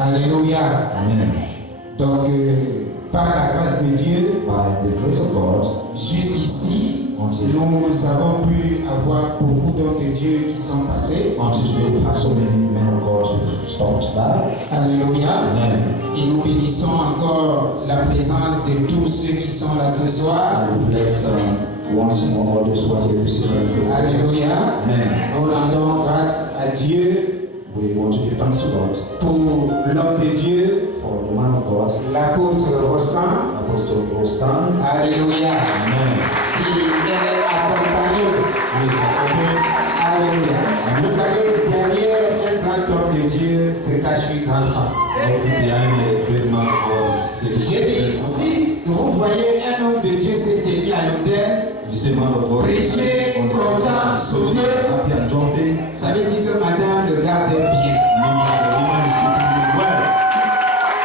Alléluia. Amen. Donc, par la grâce de Dieu, By the grace of God, jusqu'ici, until nous avons pu avoir beaucoup d'hommes de Dieu qui sont passés. today we've had so many men of God who've stopped by. Alléluia. Amen. Et nous bénissons encore la présence de tous ceux qui sont là ce soir. And we bless once more all those who are here this evening. Alléluia. Amen. Nous rendons grâce à Dieu We want to give thanks to God pour l'homme de Dieu, for the man of God, l'apôtre Rostand. Apostle Rostan. Alléluia. Amen. Qui est accompagné. Alléluia. Vous savez, derrière un grand homme de Dieu se cache une grande femme. Behind a great man of God is J'ai dit, si vous voyez un homme de Dieu se tenir à l'autel, you say man of God, prêcher, content, sauvé, happy and jumping. ça veut dire que madame le garde bien. Meaning the woman is keeping him well.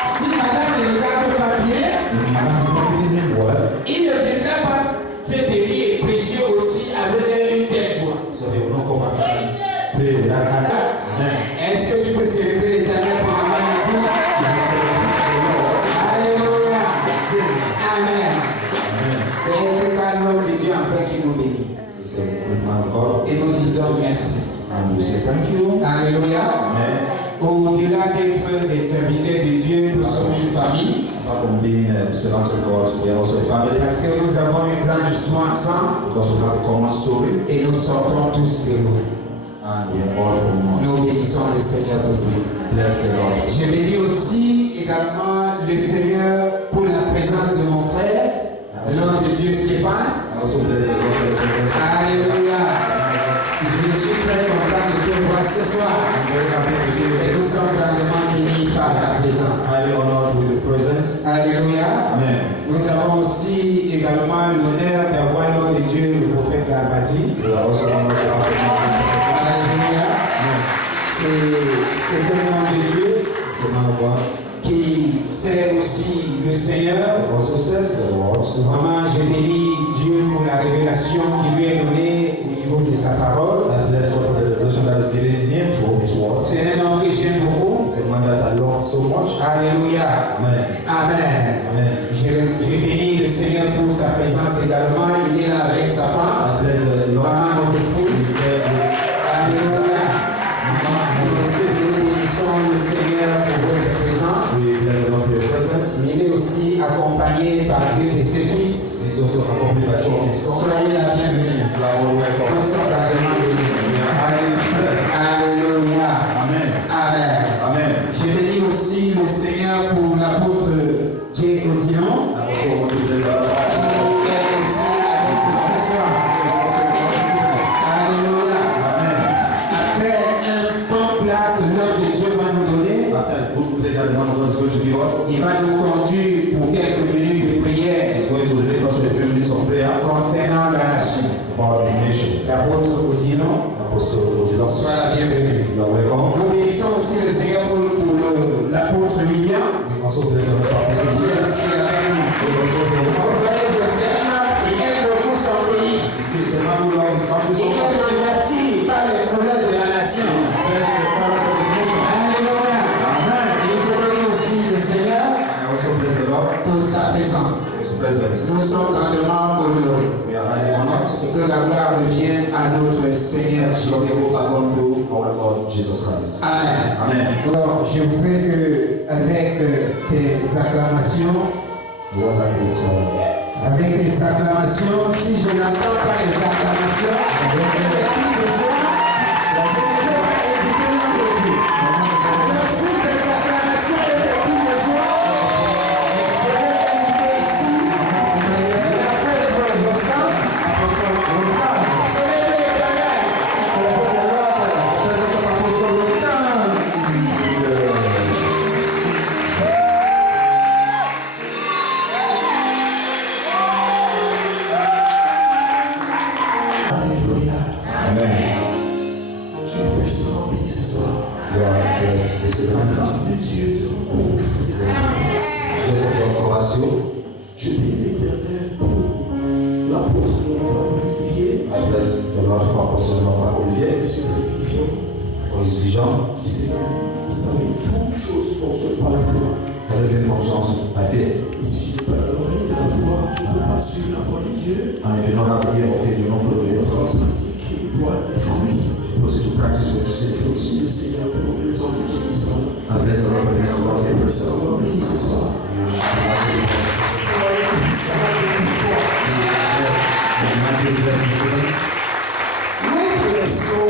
Si madame ne le garde pas bien, If madam is not keeping him well, il ne viendra pas se tenir et prêcher aussi avec une telle joie. so he will not come back and pray with that heart. Amen. Est-ce que tu peux célébrer l'éternel pour la maladie? Alléluia. Amen. Amen. C'est un grand homme de Dieu en fait qui nous bénit. He's a great man of God. Et nous disons merci. And we say thank you. Alléluia. Amen. Au-delà d'être des serviteurs de Dieu, nous sommes une famille. Apart from being servants of God, we are also a family. Parce que nous avons une grande histoire ensemble Because we have a common story. et nous sortons tous de loin. And we are all from one. Nous bénissons le Seigneur pour ça. Bless the Lord. Je bénis aussi également le Seigneur pour la présence de mon frère, l'homme de Dieu Stéphane. I also bless the Lord for the presence of Alléluia. Je suis très content de te voir ce soir. I'm very happy to see Et you. nous sommes grandement bénis par ta présence. Highly honored with your presence. Alléluia. Amen. Nous avons aussi également l'honneur d'avoir l'homme de Dieu, le prophète Garbati. We are also honored to have you. Alléluia. C'est un homme de Dieu It's a man of God. qui sait aussi le Seigneur. He also serves the Lord. Vraiment, je bénis Dieu pour la révélation qui lui est donnée au niveau de sa parole. I bless God for the revelation that is given him through his word. C'est un homme que j'aime beaucoup. It's a man that I love so much. Alléluia. Amen. Amen. Amen. Je bénis le Seigneur pour sa présence également. Il est là avec sa femme. I bless the Lord. Maman Augustine. He's there with Alléluia. Nous bénissons le Seigneur pour votre présence. We bless the Lord for your presence. Il est aussi accompagné par deux de ses fils. He's also accompanied by two of his sons. Soyez la bienvenue. You are all Nous welcome. sommes grandement bénis. We are highly blessed. Alléluia. Amen. Amen. Amen. Je bénis aussi le Seigneur pour l'apôtre Jay Odillon. I also want to bless the Lord. Qui est aussi avec nous ce soir. Alléluia. Amen. Après un bon plat que l'homme de Dieu va nous donner, After a good day that the man of God is going to give us, il va nous conduire pour quelques minutes de prière he's going to lead us with a few minutes of prayer concernant la nation. about the nation. L'apôtre Odillon, Apostle Odilon, sois la bienvenue. you are welcome. Nous bénissons aussi le Seigneur pour l'apôtre William, We also bless the Lord for Apostle qui est Odilon. aussi avec nous. We also bless the Lord. Vous savez que c'est un homme qui aime beaucoup son pays. He is the man who loves his country so Il much. est bâti par les problèmes de la nation. Bless the Father for the nation. Alléluia. Amen. Et je bénis aussi le Seigneur I also bless the Lord pour sa présence. for his presence. Nous sommes grandement honorés. We are highly honored. Et que la gloire revienne à notre Seigneur Glory Jésus. has gone through our Lord Jesus Christ. Amen. Amen. Alors, je voudrais que, avec tes acclamations, We want that with, avec tes acclamations, si je n'entends pas les acclamations, je vais dire de joie, je ne vais pas écouter l'homme de Dieu. Mais si tes acclamations et tes cris de joie, je vais inviter ici l'apôtre Rostand. Célébrez l'Éternel. Alléluia. Amen. Tu es puissant, béni ce soir. You are blessed this La evening. grâce de Dieu te recouvre de sa présence. Bless of God covers you. Je bénis l'Éternel pour l'apôtre de Olivier. I bless the Lord for Apostle Jean-Marc Olivier Et sur cette vision, for his vision. tu sais, vous savez toutes choses faith. Et si tu n'es pas l'oreille de la foi, tu ne peux pas suivre la voie de Dieu. And if you don't have the ear of faith, you don't follow the Être en Lord. pratique et voir les fruits. Proceed to practice what you say the truth. Le Seigneur pour les hommes de Dieu qui sont là. And bless the Lord for the name of God. Le Seigneur béni ce soir. You shall be blessed. Soyez béni ce soir. You might be blessed this evening. Notre nation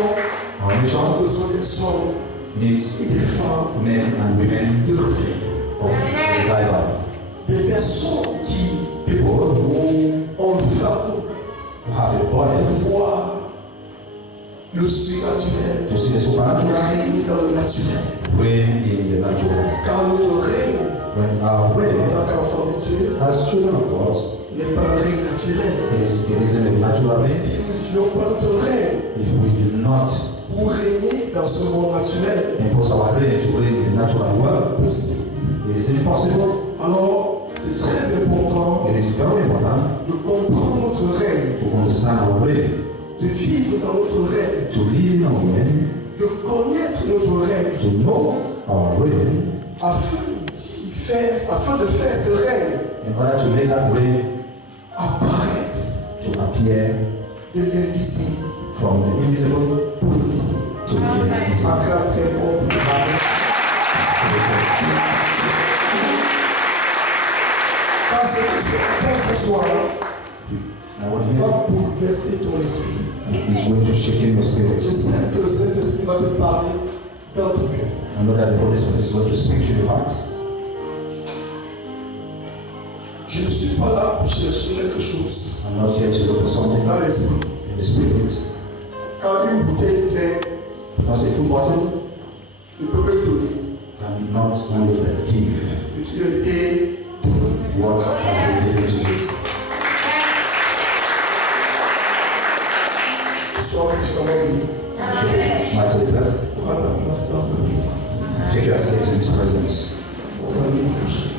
Our a nation besoin des hommes needs et des femmes men and women de réveil. of revival. Des personnes qui People who ont le fardeau have a de body voir le surnaturel to see the supernatural régner dans le naturel. reign in the natural. Car notre règne When our en reign tant qu'enfant de Dieu as children of God n'est pas un règne naturel. it isn't a natural Et thing. si nous n'utilisons pas notre règne If we do not pour régner dans ce monde naturel, impose our reign to reign in the natural c'est world, pas possible. it is impossible. Alors, c'est très important It is very important de comprendre notre règne, to understand our reign, de vivre dans notre règne, to live in our reign, de connaître notre règne, to know our reign, afin de faire ce règne in order to make that reign apparaître to appear de l'invisible from the invisible pour le visible. to the invisible. Acclame très fort pour ça. Parce que tu apprends ce soir Now what you va bouleverser ton esprit. is going to shake in your spirit. Je sais que le Saint-Esprit va te parler dans ton cœur. I know that the Holy Spirit is going to speak to your heart. Je ne suis pas là pour chercher quelque chose I'm not here to look for something dans l'esprit. in the spirit. Quand une bouteille pleine, Because a full bottle ne peut que donner cannot only but give ce qui a été donné. what has been given to you. Sois puissamment béni. So, mightily blessed. Prends ta place dans sa présence. Take your seat in His presence. Soyez couchés.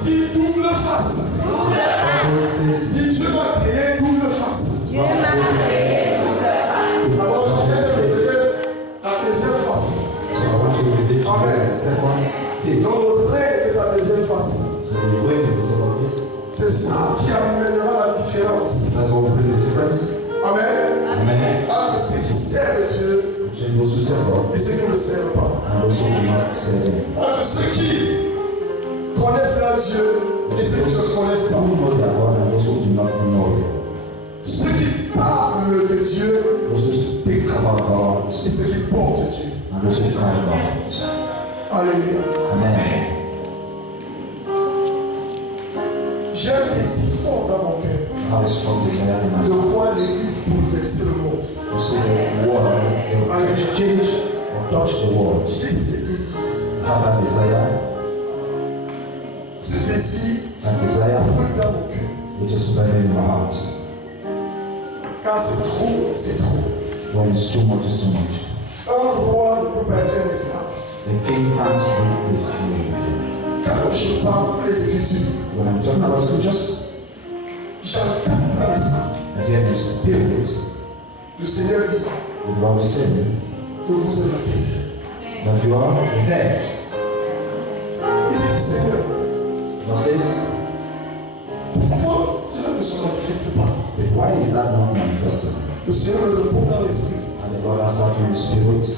Dis double face. Dis Dieu m'a créé double face. Alors je viens de vous donner la deuxième face. Amen. Donc le trait de la deuxième face. C'est ça qui amènera la différence. Amen. Entre ceux qui servent Dieu et ceux qui ne le servent pas. Entre ceux qui connaissent leur Dieu et ceux qui ne le connaissent pas. Ceux qui parlent de Dieu et ceux qui portent Dieu. Alléluia. J'ai un désir fort dans mon cœur de voir l'église bouleverser le monde. J'ai ce désir. Ce désir brûle dans mon cœur. Car c'est trop, c'est trop. When it's too much, it's too much. Un roi ne peut pas être un esclave. The king can't be a slave. Quand je parle pour les Écritures, When I'm talking about scriptures, j'entends dans l'esprit. I hear the spirit, Le Seigneur dit the Lord saying que vous êtes la tête. that you are the head. Il dit Seigneur, God says, pourquoi cela ne se manifeste pas? but why is that not manifested? Le Seigneur me répond dans l'esprit. And the Lord answered in the spirit,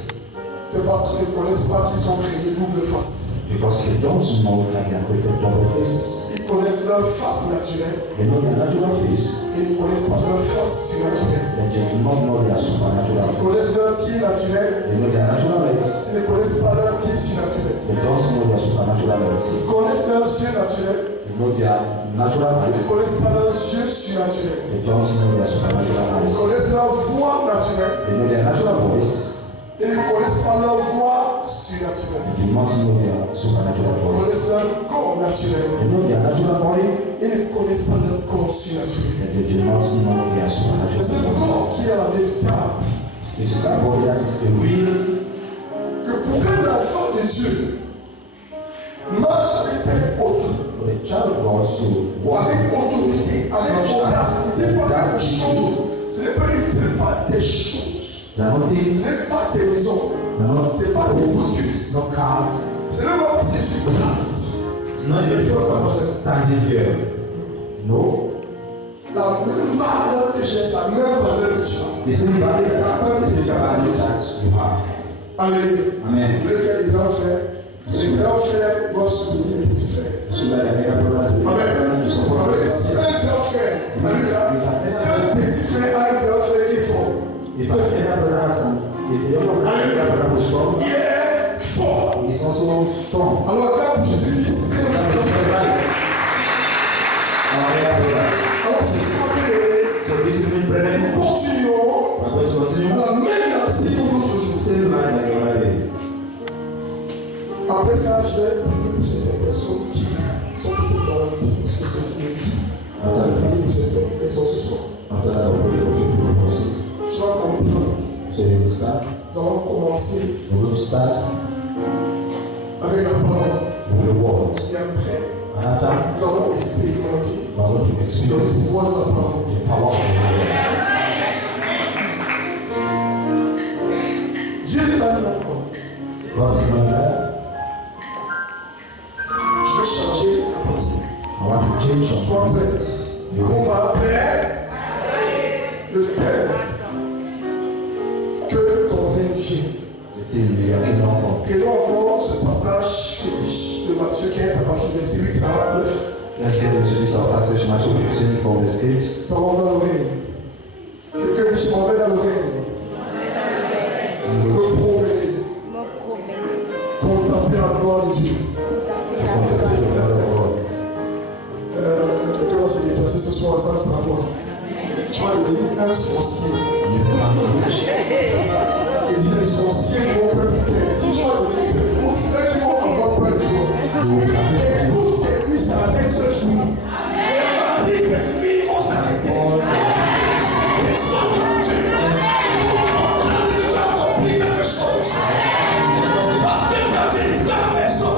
C'est parce qu'ils ne connaissent pas qu'ils sont créés double face. because they don't know that they are created double faces. Ils connaissent leur face naturelle They know their natural face, et ils ne connaissent pas leur face surnaturelle. but they do not know their supernatural. Ils connaissent leur pied naturel, They know their natural legs, ils ne connaissent pas leur pied surnaturel. they don't know their supernatural legs. Ils connaissent leurs yeux naturels, They know their natural ils ne eyes, connaissent pas leurs yeux surnaturels. they don't know their supernatural Ils eyes. connaissent leur voix naturelle, They know their natural voice, ils ne connaissent pas leur voix surnaturelle. they do not know their supernatural Ils voice. connaissent leur corps naturel, They know their natural body, ils ne connaissent pas leur corps surnaturel. but they do not know their C'est supernatural ce body. corps qui est la véritable. It is that body that is the real. Que pour qu'un enfant de Dieu marche avec telle haute, For the child of God to walk avec autorité, avec Such audacité, pas quelque audacity. chose. Ce n'est pas des choses. There are no Ce things, n'est pas des maisons. there are Ce n'est pas des voitures. no cars. Ce n'est pas parce que je suis placé. It's not even because I'm standing here. No. La même valeur que j'ai, c'est la même valeur que tu as. The same value that the same value that you have. Alléluia. Amen. C'est le cas des grands frères. Les grands frères doivent soutenir les petits frères. So that the bigger brothers will Amen. to Vous support savez, the si brother. un grand frère, alléluia, si un petit frère a un grand frère qui est fort, If a bigger brother has some, if the younger brother was strong, il est fort. he's also strong. Alors quand Jésus-Christ, c'est un grand frère. Our bigger brother. Alors c'est ça que So discipline, brethren. nous continuons We're going to continue. à la même lancée que nous faisons. Same line like you're already. Après ça, je vais prier pour ces personnes qui sont peut-être dans la vie, parce que c'est une vie. On va prier pour ces personnes ce soir. After that, I'll pray for people who are sick. Je vais comprendre. So we will start. Nous allons commencer We're going to start avec la parole. with the word. Et après, And after, nous allons expérimenter we're going to le experience pouvoir de la parole. the power of the word. Dieu n'est pas là pour commencer. God is not there. Je vais changer ta pensée. I want to change your Sois prête. You On va appeler le thème que ton règne vienne. the thing we are kingdom of. Prenons encore ce passage fétiche de Matthieu 15 à partir du verset 8 à 9. Let's get into this passage, Matthew 15 from the States. Nous allons dans le règne. Quelqu'un dit, je m'en vais dans le règne. And Me we'll promener. Contempler la gloire de Dieu. contemplate the word of God. Quelqu'un va se déplacer ce soir, ça sera toi. Tu vas devenir un sorcier. You become a witch. Et dit, les sorciers vont peur de terre. Et dit, tu vas devenir ces pour ceux qui vont avoir peur de toi. You will become Écoute tes nuits s'arrêtent ce jour. Et Marie, tes nuits vont s'arrêter. Les sorts de Dieu. Nous avons compris quelque chose. Parce que ta vie, ta maison,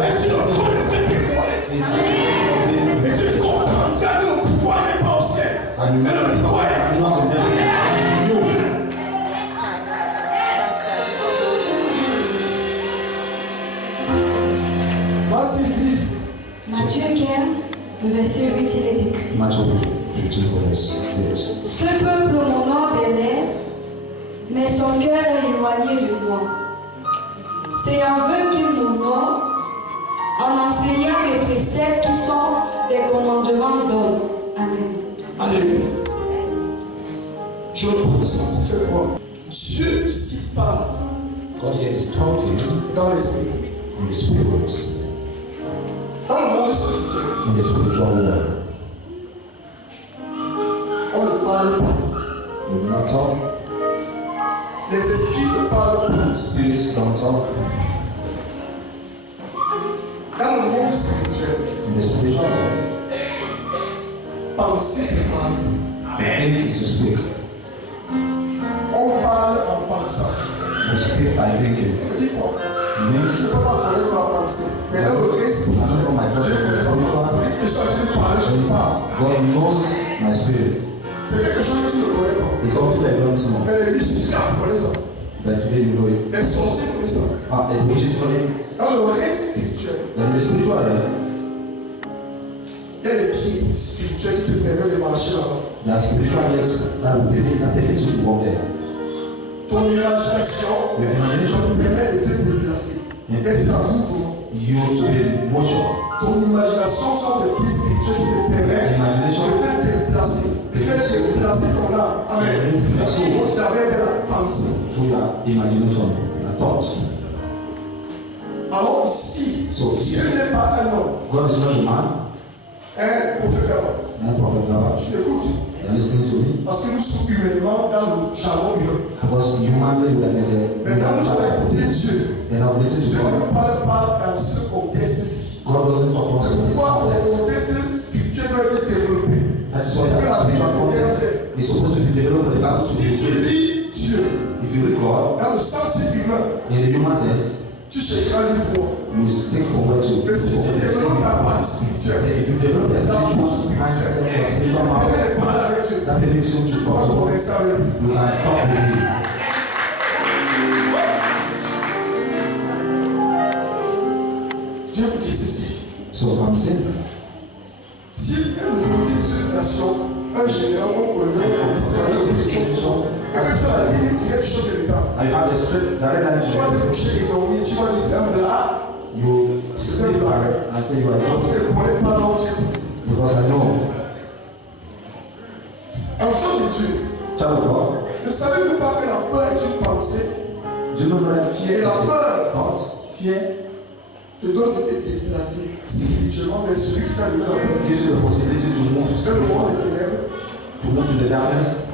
est-ce que vous connaissez tes croix? Matthieu 15, le verset 8, il est écrit. Matthew 15, verse 8. Ce peuple m'honore des lèvres, mais son cœur est éloigné de moi. C'est en vain qu'il m'honore, en enseignant les préceptes qui sont des commandements d'homme. Amen. Alléluia. Je pense qu'on fait quoi? Dieu ici parle God here is talking dans l'esprit. in the spirit, Dans le monde spirituel, in the spiritual world. on ne parle pas. We do not talk, Les esprits ne parlent pas. spirits don't talk. Dans le monde spirituel, In the spiritual world, penser c'est parler. to think is to speak. On parle en pensant. To speak by thinking. Ça veut dire quoi? It Je means ne peux pas connaître ma pensée. Mais dans le reste, I don't know my Dieu purpose. connaît ma pensée. Je suis parler, je parle. God knows my spirit. C'est quelque chose que tu ne connais pas. It's something I don't know. Mais les riches connaissent ça. But today you know it. Les sorciers connaissent ça. And which is funny, Dans le reste spirituel, that in the spiritual realm, il y a des pieds spirituels qui te permettent de marcher là-bas. there are spiritual legs that permit you to walk there. Ton imagination Your imagination, te permet de te déplacer. D'être en mouvement. you to be in motion. Ton imagination sont des pieds spirituels qui te permettent Imagination, de te déplacer. De faire déplacer ton âme. Amen. your soul, Donc, tu avais de la pensée. through your imagination, your thoughts. Alors ici, So, Dieu n'est pas un homme, God is not a man, un prophète d'abord. not prophet God. Tu t'écoutes. You are listening to me? Parce que nous sommes humainement dans le jargon humain. Because humanly we are in Mais quand nous allons écouter Dieu, and I've listened Dieu to God. ne parle pas dans ce contexte-ci. God doesn't talk to us C'est in this pourquoi le context. contexte spirituel doit être développé. That is why the spiritual context is supposed to be developed for the Bible to Si be tu true. lis Dieu If you read God, dans le sens humain, in the human sense, tu chercheras les fois. you seek for where to. Mais si tu développes ta partie spirituelle, If you develop a la spiritual bouche mindset, spirituelle, a spiritual tu mind, permets de parler avec Dieu. that permits you Tu to pourras talk to God. converser avec lui. You can talk with Him. Je vous dis ceci. So I'm saying, Si un autorité de cette nation, un général, un colonel, un commissaire, un commissaire, et que tu as la ligne directe du chef de l'État, I have a straight direct line tu vas to te coucher et dormir, tu vas dire c'est un blague, you. Sleep back. I say you are parce just que ne connais pas là où tu es parti. because I know. Enfant de Dieu, Child of God, ne savez-vous pas que la peur est une pensée do you know that fear et is la a peur thought? Fear te donne de te déplacer spirituellement vers celui qui t'a donné la peur. gives you the possibility to move C'est le monde des ténèbres. to the darkness.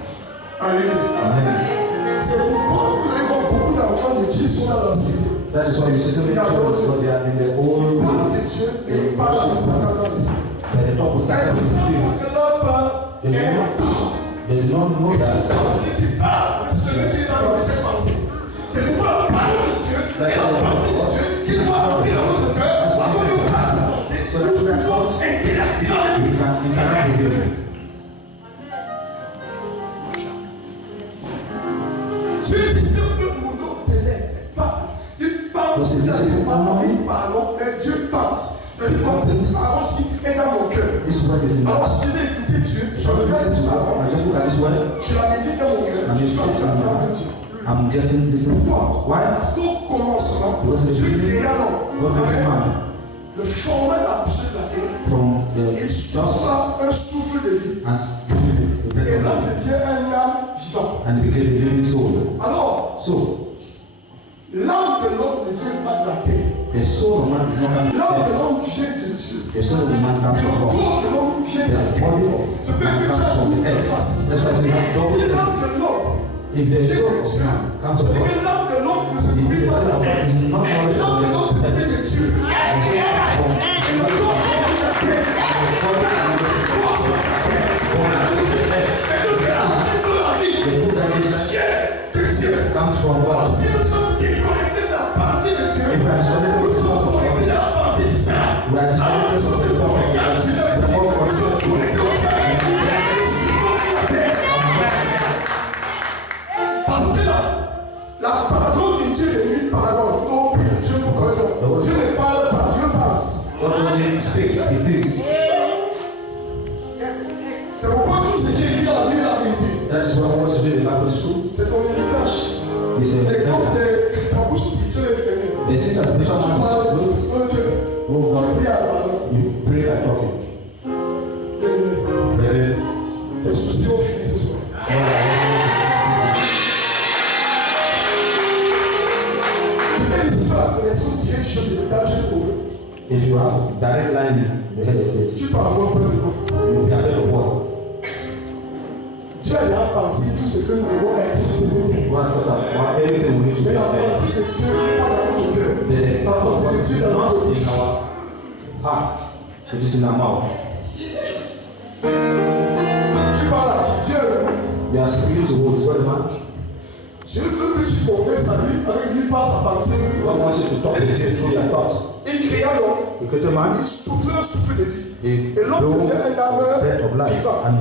Alléluia. Amen. C'est pourquoi vous allez voir beaucoup d'enfants de Dieu sont dans la cité. That is why you see so many children when they are in the Ils old parlent ways. de Dieu et ils parlent avec Satan dans les cités. But they talk with Satan in the spirit. Que leur peur They est do la not, parole. they do not know that. Si tu parles, c'est celui qui les a donné cette pensée. C'est pourquoi la parole de Dieu et la pensée de Dieu qui doit entrer dans notre cœur afin que nous fasse sa pensée. Nous pouvons interagir avec lui. You cannot be healed. Dieu dit ce que mon nom te lève pas. Il parle aussi dans les paroles, nous parlons, mais Dieu pense. C'est-à-dire comme cette parole aussi est dans mon cœur. This word is in my Alors heart. si je vais écouter Dieu, je regarde cette parole, I just look at this word. je la médite dans mon cœur, je suis en train d'entendre Dieu. I'm getting this. Pourquoi? Why? Parce qu'au commencement, Because it's Dieu really créa l'homme. God made Amen. man Le format la poussée de la terre. from the Il dust souffla un souffle de vie. and the breath Et of l'homme life devient un âme vivant. and became a living soul. Alors, So l'âme de l'homme ne vient pas de la terre. the soul of man is not coming from L'âme de death. l'homme vient de Dieu. The soul of man comes Le from God. corps de l'homme vient The de Dieu. body of man comes from the earth. That's why I say that Si double. l'âme de l'homme If the vient soul de of Dieu, man comes c'est from God, que l'âme de l'homme ne se if nourrit the pas de soul la of man terre. is not L'âme de l'homme nourished se from nourrit de Dieu. Et le corps se nourrit de la terre. Le corps se nourrit de la terre. Et donc, la vie the food that is vient de Dieu. comes from Alors, God. si nous sommes déconnectés de la pensée de Dieu, If we are disconnected nous from sommes God, connectés à la pensée du diable. we are Alors, nous disconnected sommes from God. regarde, tu l'as dit, nous sommes connectés au diable. Parce que la parole de Dieu est une parole. Oh, Dieu nous pardonne. Dieu ne parle pas, Dieu pense. God doesn't speak, he thinks. C'est pourquoi tout ce qui est écrit dans la Bible est la vérité. That is what I want to do in Bible school. C'est ton héritage. He said, Et comme ta bouche spirituelle est fermée, and since our spiritual tu man parles is de closed, Dieu. oh Tu God, pries à la parole. you pray by talking. Bien-aimé, Brethren, tes soucis ont fini ce soir. Tu peux ici faire la connexion directe sur le métal, je trouve. if you have direct line in the head state, Tu peux avoir peur de quoi? you will be afraid of what? Dieu a déjà pensé tout ce que nous devons être sur le terre. What everything we need to Mais be la aware. pensée de Dieu n'est pas dans notre cœur. The La pensée de Dieu est dans not notre in bouche. our heart, it is in our mouth. Tu parles à qui? Dieu. We are speaking to words, what man? Je veux que tu converses à lui avec lui par sa pensée. God wants you to talk to him through your thoughts. Il créa l'homme. The creator man, Il souffle un souffle de vie. he Et l'homme blew devient un breath of âme life, vivant. and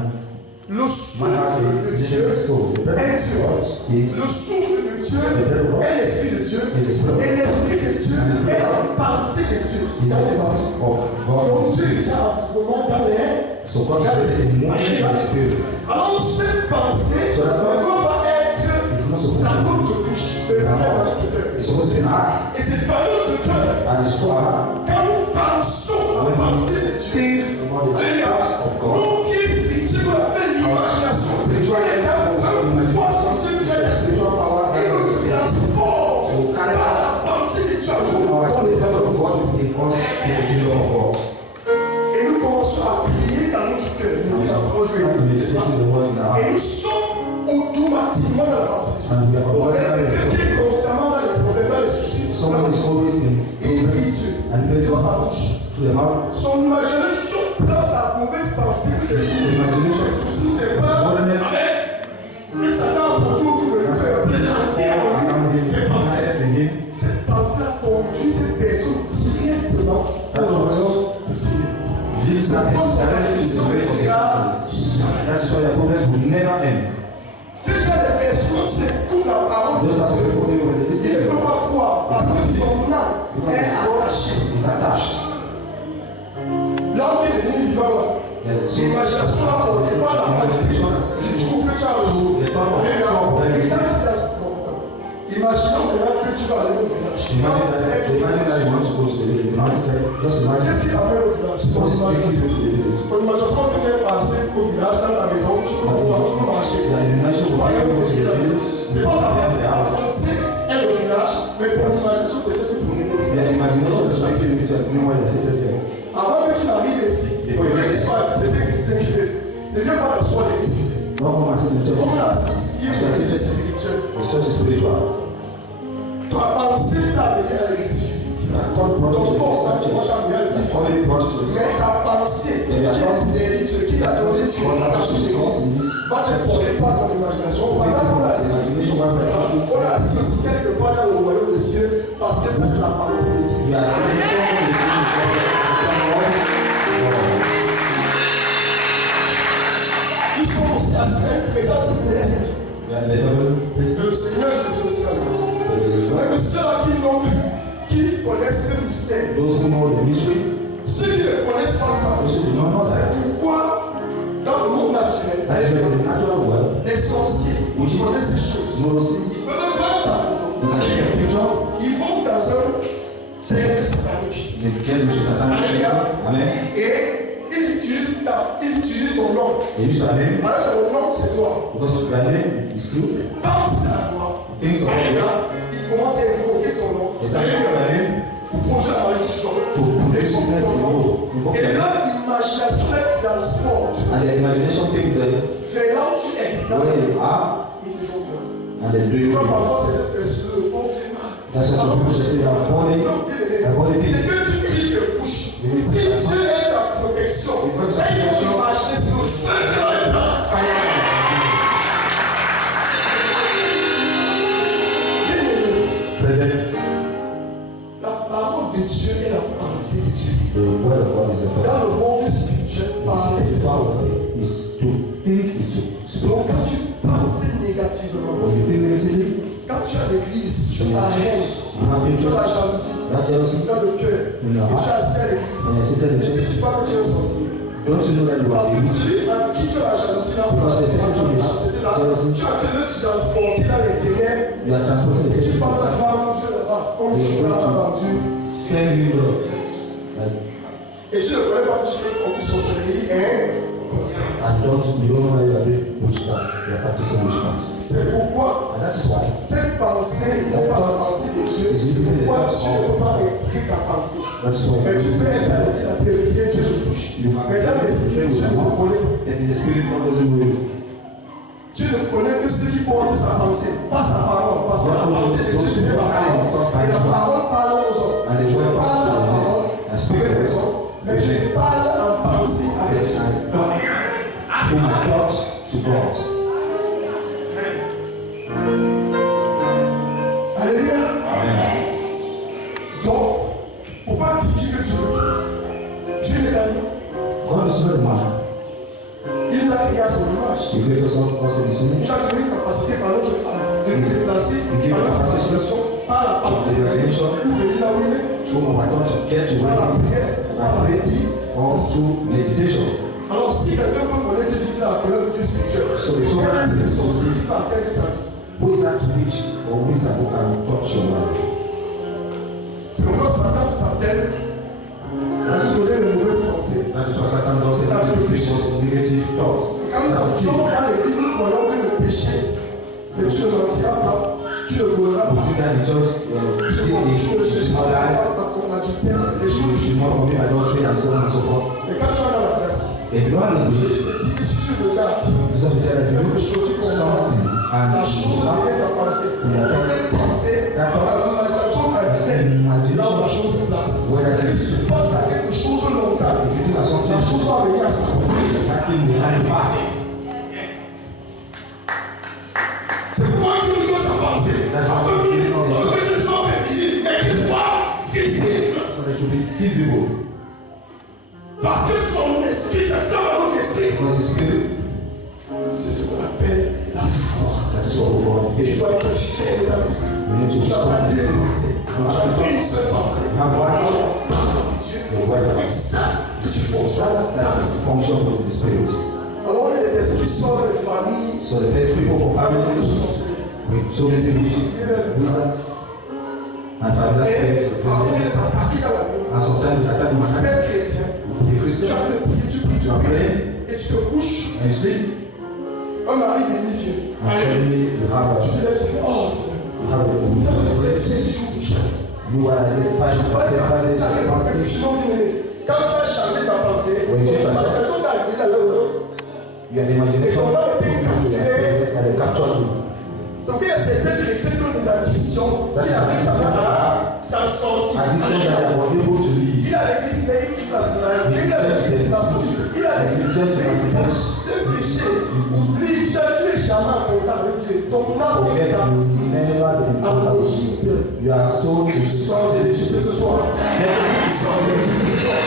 Le man souffle has de a Dieu living soul. The breath est of Dieu. God is Le souffle de Dieu the breath of God. est l'esprit de Dieu. Is the spirit. Et l'esprit de Dieu est la pensée de Dieu. Is Dans the l'esprit. thought of Donc God. Dieu est déjà vraiment dans les. So God is a movement by the spirit. Alors cette pensée ne doit pas être It's not supposed dans to notre bouche, mais dans notre cœur. be. It's supposed to be an heart, Et c'est par notre cœur. and it's for our heart. Quand nous pensons à la pensée de Dieu, Think about the Alléluia. thoughts of God. Nous qui est spirituel, on appelle l'imagination. Il y a un pouvoir spirituel qui et nous transporte par la pensée de Dieu Our dans les thought of cœurs. God is us in the kingdom of God. Et nous commençons à prier dans notre cœur. Nous disons la parole de And we Dieu. listen to the word in our Et heart. nous sommes automatiquement dans la pensée de Dieu. And we are Donc, automatically quelqu'un qui est constamment dans les problèmes, dans les soucis, Someone is always in il prie Dieu and praise dans sa God bouche. through the mouth. Son imagination dans sa mauvaise pensée, que c'est Imagination. ses soucis, ses peurs. Amen. Et Satan a posé autour de lui, fait planter en lui ses pensées. Cette pensée-là conduit cette personne directement dans le royaume de Dieu. This La is cause de la directly définition the way of the est là. darkness. That is why your problems will never end. Ces gens de personnes s'écoutent la parole de Those are the Dieu. people who will Ils listen ne to peuvent God. pas croire parce que son âme est arrachée. It's attached. L'homme qui est devenu vivant là. So, L'imagination là, on n'est pas la pensée. Tu trouves que tu as le jour. Et quand tu as ce moment, imaginons maintenant que tu vas aller au village. imagine that you want to go to the village. Just imagine. Qu'est-ce qu'il amène au village? Ton What is taking you imagination. to the village? Ton imagination te fait passer au village dans la maison, tu peux voir, tu peux marcher. The imagination Tu will peux aller take au you to the village. village. C'est pas ta pensée, la pensée est le village, mais ton imagination te fait te promener au The village. imagination is taking you to the village where they seated there. Avant que tu n'arrives ici, que tu sois chrétien qui ne viens pas d'asseoir l'église physique. Don't come and sit in the Comme church. on a ici, l'église spirituelle. The church is spiritual. Ta pensée t'a amené à l'église physique. And God brought you to Ton this corps t'a amené à church. l'église And physique. only brought you to this Mais ta pensée qui est spirituelle, qui t'a donné du temps sur l'église, va te porter par ton imagination. Pendant qu'on a assis ici, on a assis aussi quelque part dans le royaume des cieux, parce que ça c'est la pensée de Dieu. We are sitting somewhere in the kingdom of God. Nous sommes aussi assis à une présence céleste. We are in the heaven. Le Seigneur Jésus aussi assis. C'est vrai que ceux-là qui connaissent ce mystère, Those who know the mystery, ceux qui ne connaissent pas ça, those who do not know that, c'est pourquoi dans le monde naturel, that is where the natural world les sorciers connaissent ces choses. knows Ils this. peuvent prendre ta photo. You can take a picture. Ils vont dans un cercle satanique. The church which is satanic. Amen. Et ils utilisent ton nom. They use your name Alors ton nom c'est toi. because your name is you. Pense à toi. Things of Et God. là, ils commencent à invoquer ton nom. It's like your name Pour projeter la malédiction. to put Et sickness in you. Invoke Et your name. là, l'imagination est transporte And the imagination takes them vers là où tu es. Dans where le you are ils te font peur. and they do you Comme evil. parfois c'est le pauvre fait mal. That's just what people say. Our body, C'est que tu pries de bouche. Si Dieu est ta protection, là il faut imaginer ce que le Seigneur est là. brethren, La parole de Dieu est la pensée de Dieu. the word of God is the thought. Dans le monde spirituel, parler c'est penser. Is to think, is to speak. Donc quand tu penses négativement, When you think negatively, quand tu es à l'église, tu as haine. Tu as la jalousie dans le cœur. Et tu as assis à l'église. Et si tu crois que tu es un sorcier, parce que celui à qui tu as la jalousie là, tu as que le transporter dans les ténèbres. Et tu parles de vendre là-bas, comme chocolat a vendu. Et tu ne connais pas que tu fais comme sorcellerie, hein? C'est pourquoi cette pensée n'est pas la pensée de Dieu. C'est pourquoi tu ne peux pas écouter ta pensée. Mais tu peux être à tes pieds, Dieu te touche. Mais dans l'esprit, Dieu ne connaît. Tu ne connais que ce qui porte sa pensée, pas sa parole. Parce que la pensée de Dieu n'est pas la parole. Et la parole parle aux hommes. Je parle la parole avec les hommes. Mais je parle en pensée avec Dieu. From my thoughts to God. Alléluia. Donc, pour pas critiquer Dieu n'est pas nous. God is not man. Il nous a créé à son image. He created us also this Il image. nous a donné une capacité par notre âme de nous déplacer par notre imagination, par la pensée, pour venir là où il est. From my thoughts to get to Par la where prière, par la prière. or through meditation. Alors, si quelqu'un peut connaître Jésus dans la période du spirituel, So if quel est someone ce is sorcier qui va atteindre ta vie? who is that to reach or who is that who can touch your life? C'est pourquoi Satan s'appelle à nous donner de mauvaises pensées. That is what Satan does. He gives us negative thoughts. Quand nous sommes dans l'église, nous croyons que le péché, c'est tu ne mentiras pas, tu ne voleras We pas. think that the church Tu is not ne life. feras pas comme adultère, des You choses. should not commit adultery and so on and so forth. Mais quand tu es dans la place, If you are in the Jésus te dit que si tu regardes this is the if you quelque look chose, tu comprends. something La and chose devient ta pensée. Et cette pensée, ta imagination est là où la chose se place. C'est-à-dire que si tu penses à quelque chose longtemps, la chose va venir à sa c'est pourquoi Dieu nous donne sa pensée. Afin que Dieu soit visible et qu'il soit visible. so they should be visible. Parce que son esprit, ça sert à notre esprit. Because the spirit, C'est ce qu'on appelle la foi. that is what we call Tu faith. dois être ferme dans l'esprit. We need to Tu be n'as pas strong. deux pensées. Tu as une seule pensée. Have one Alors, thought. la parole de Dieu, c'est avec ça que tu fonctionnes dans That's the l'esprit. function of the spirit. Alors, il y a des esprits qui sortent des familles. So the best people for family with so many wishes, wizards, and fabulous spirits, Et avant de les attaquer dans la nuit, and sometimes they attack the tu man. es chrétien. The Tu Christian, as le prier, tu pries, tu you are pries. praying Et tu te couches. and you sleep, Un mari venu vient. and suddenly you have Tu te lèves, tu dis, oh Seigneur. Putain, je fais 5 jours de jeûne. you are identified as Ça fait pas que tu m'as bien. Quand tu as changé ta pensée, Oui, ton imagination t'a dit là, you have the imagination c'est pourquoi il y a certains chrétiens qui ont des addictions qui n'arrivent jamais à s'en sortir. addiction that I was able to leave. Il a l'église, mais il passe là. Il a l'église, il passe là. Il a l'église, mais il cache ce péché. Oublie, tu es jamais en contact avec Dieu. Ton âme est cassée à l'Égypte. You are so Tu sors de l'Égypte ce soir. Tu sors de l'Égypte ce soir.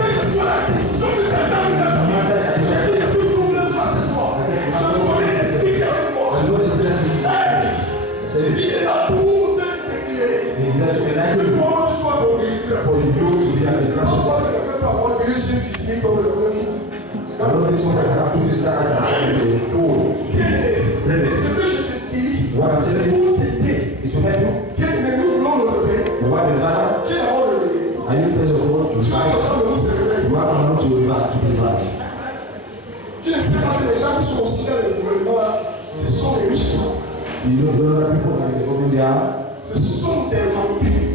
Quelle que soit la décision de Satan, quel que soit le problème face ce soir, je connais l'esprit qui est avec moi. Il est là pour t'éclairer. Comment tu sois ton guérisseur. Parfois, quelqu'un peut avoir une guérison physique comme le deuxième jour. Ce que je te dis, c'est pour t'aider. Bien-aimé, nous voulons le lever. Tu es d'abord le lever. Tu vas pas nous se réveiller. Tu ne sais pas que les gens qui sont aussi dans le gouvernement, ce sont des riches. Ce sont des vampires.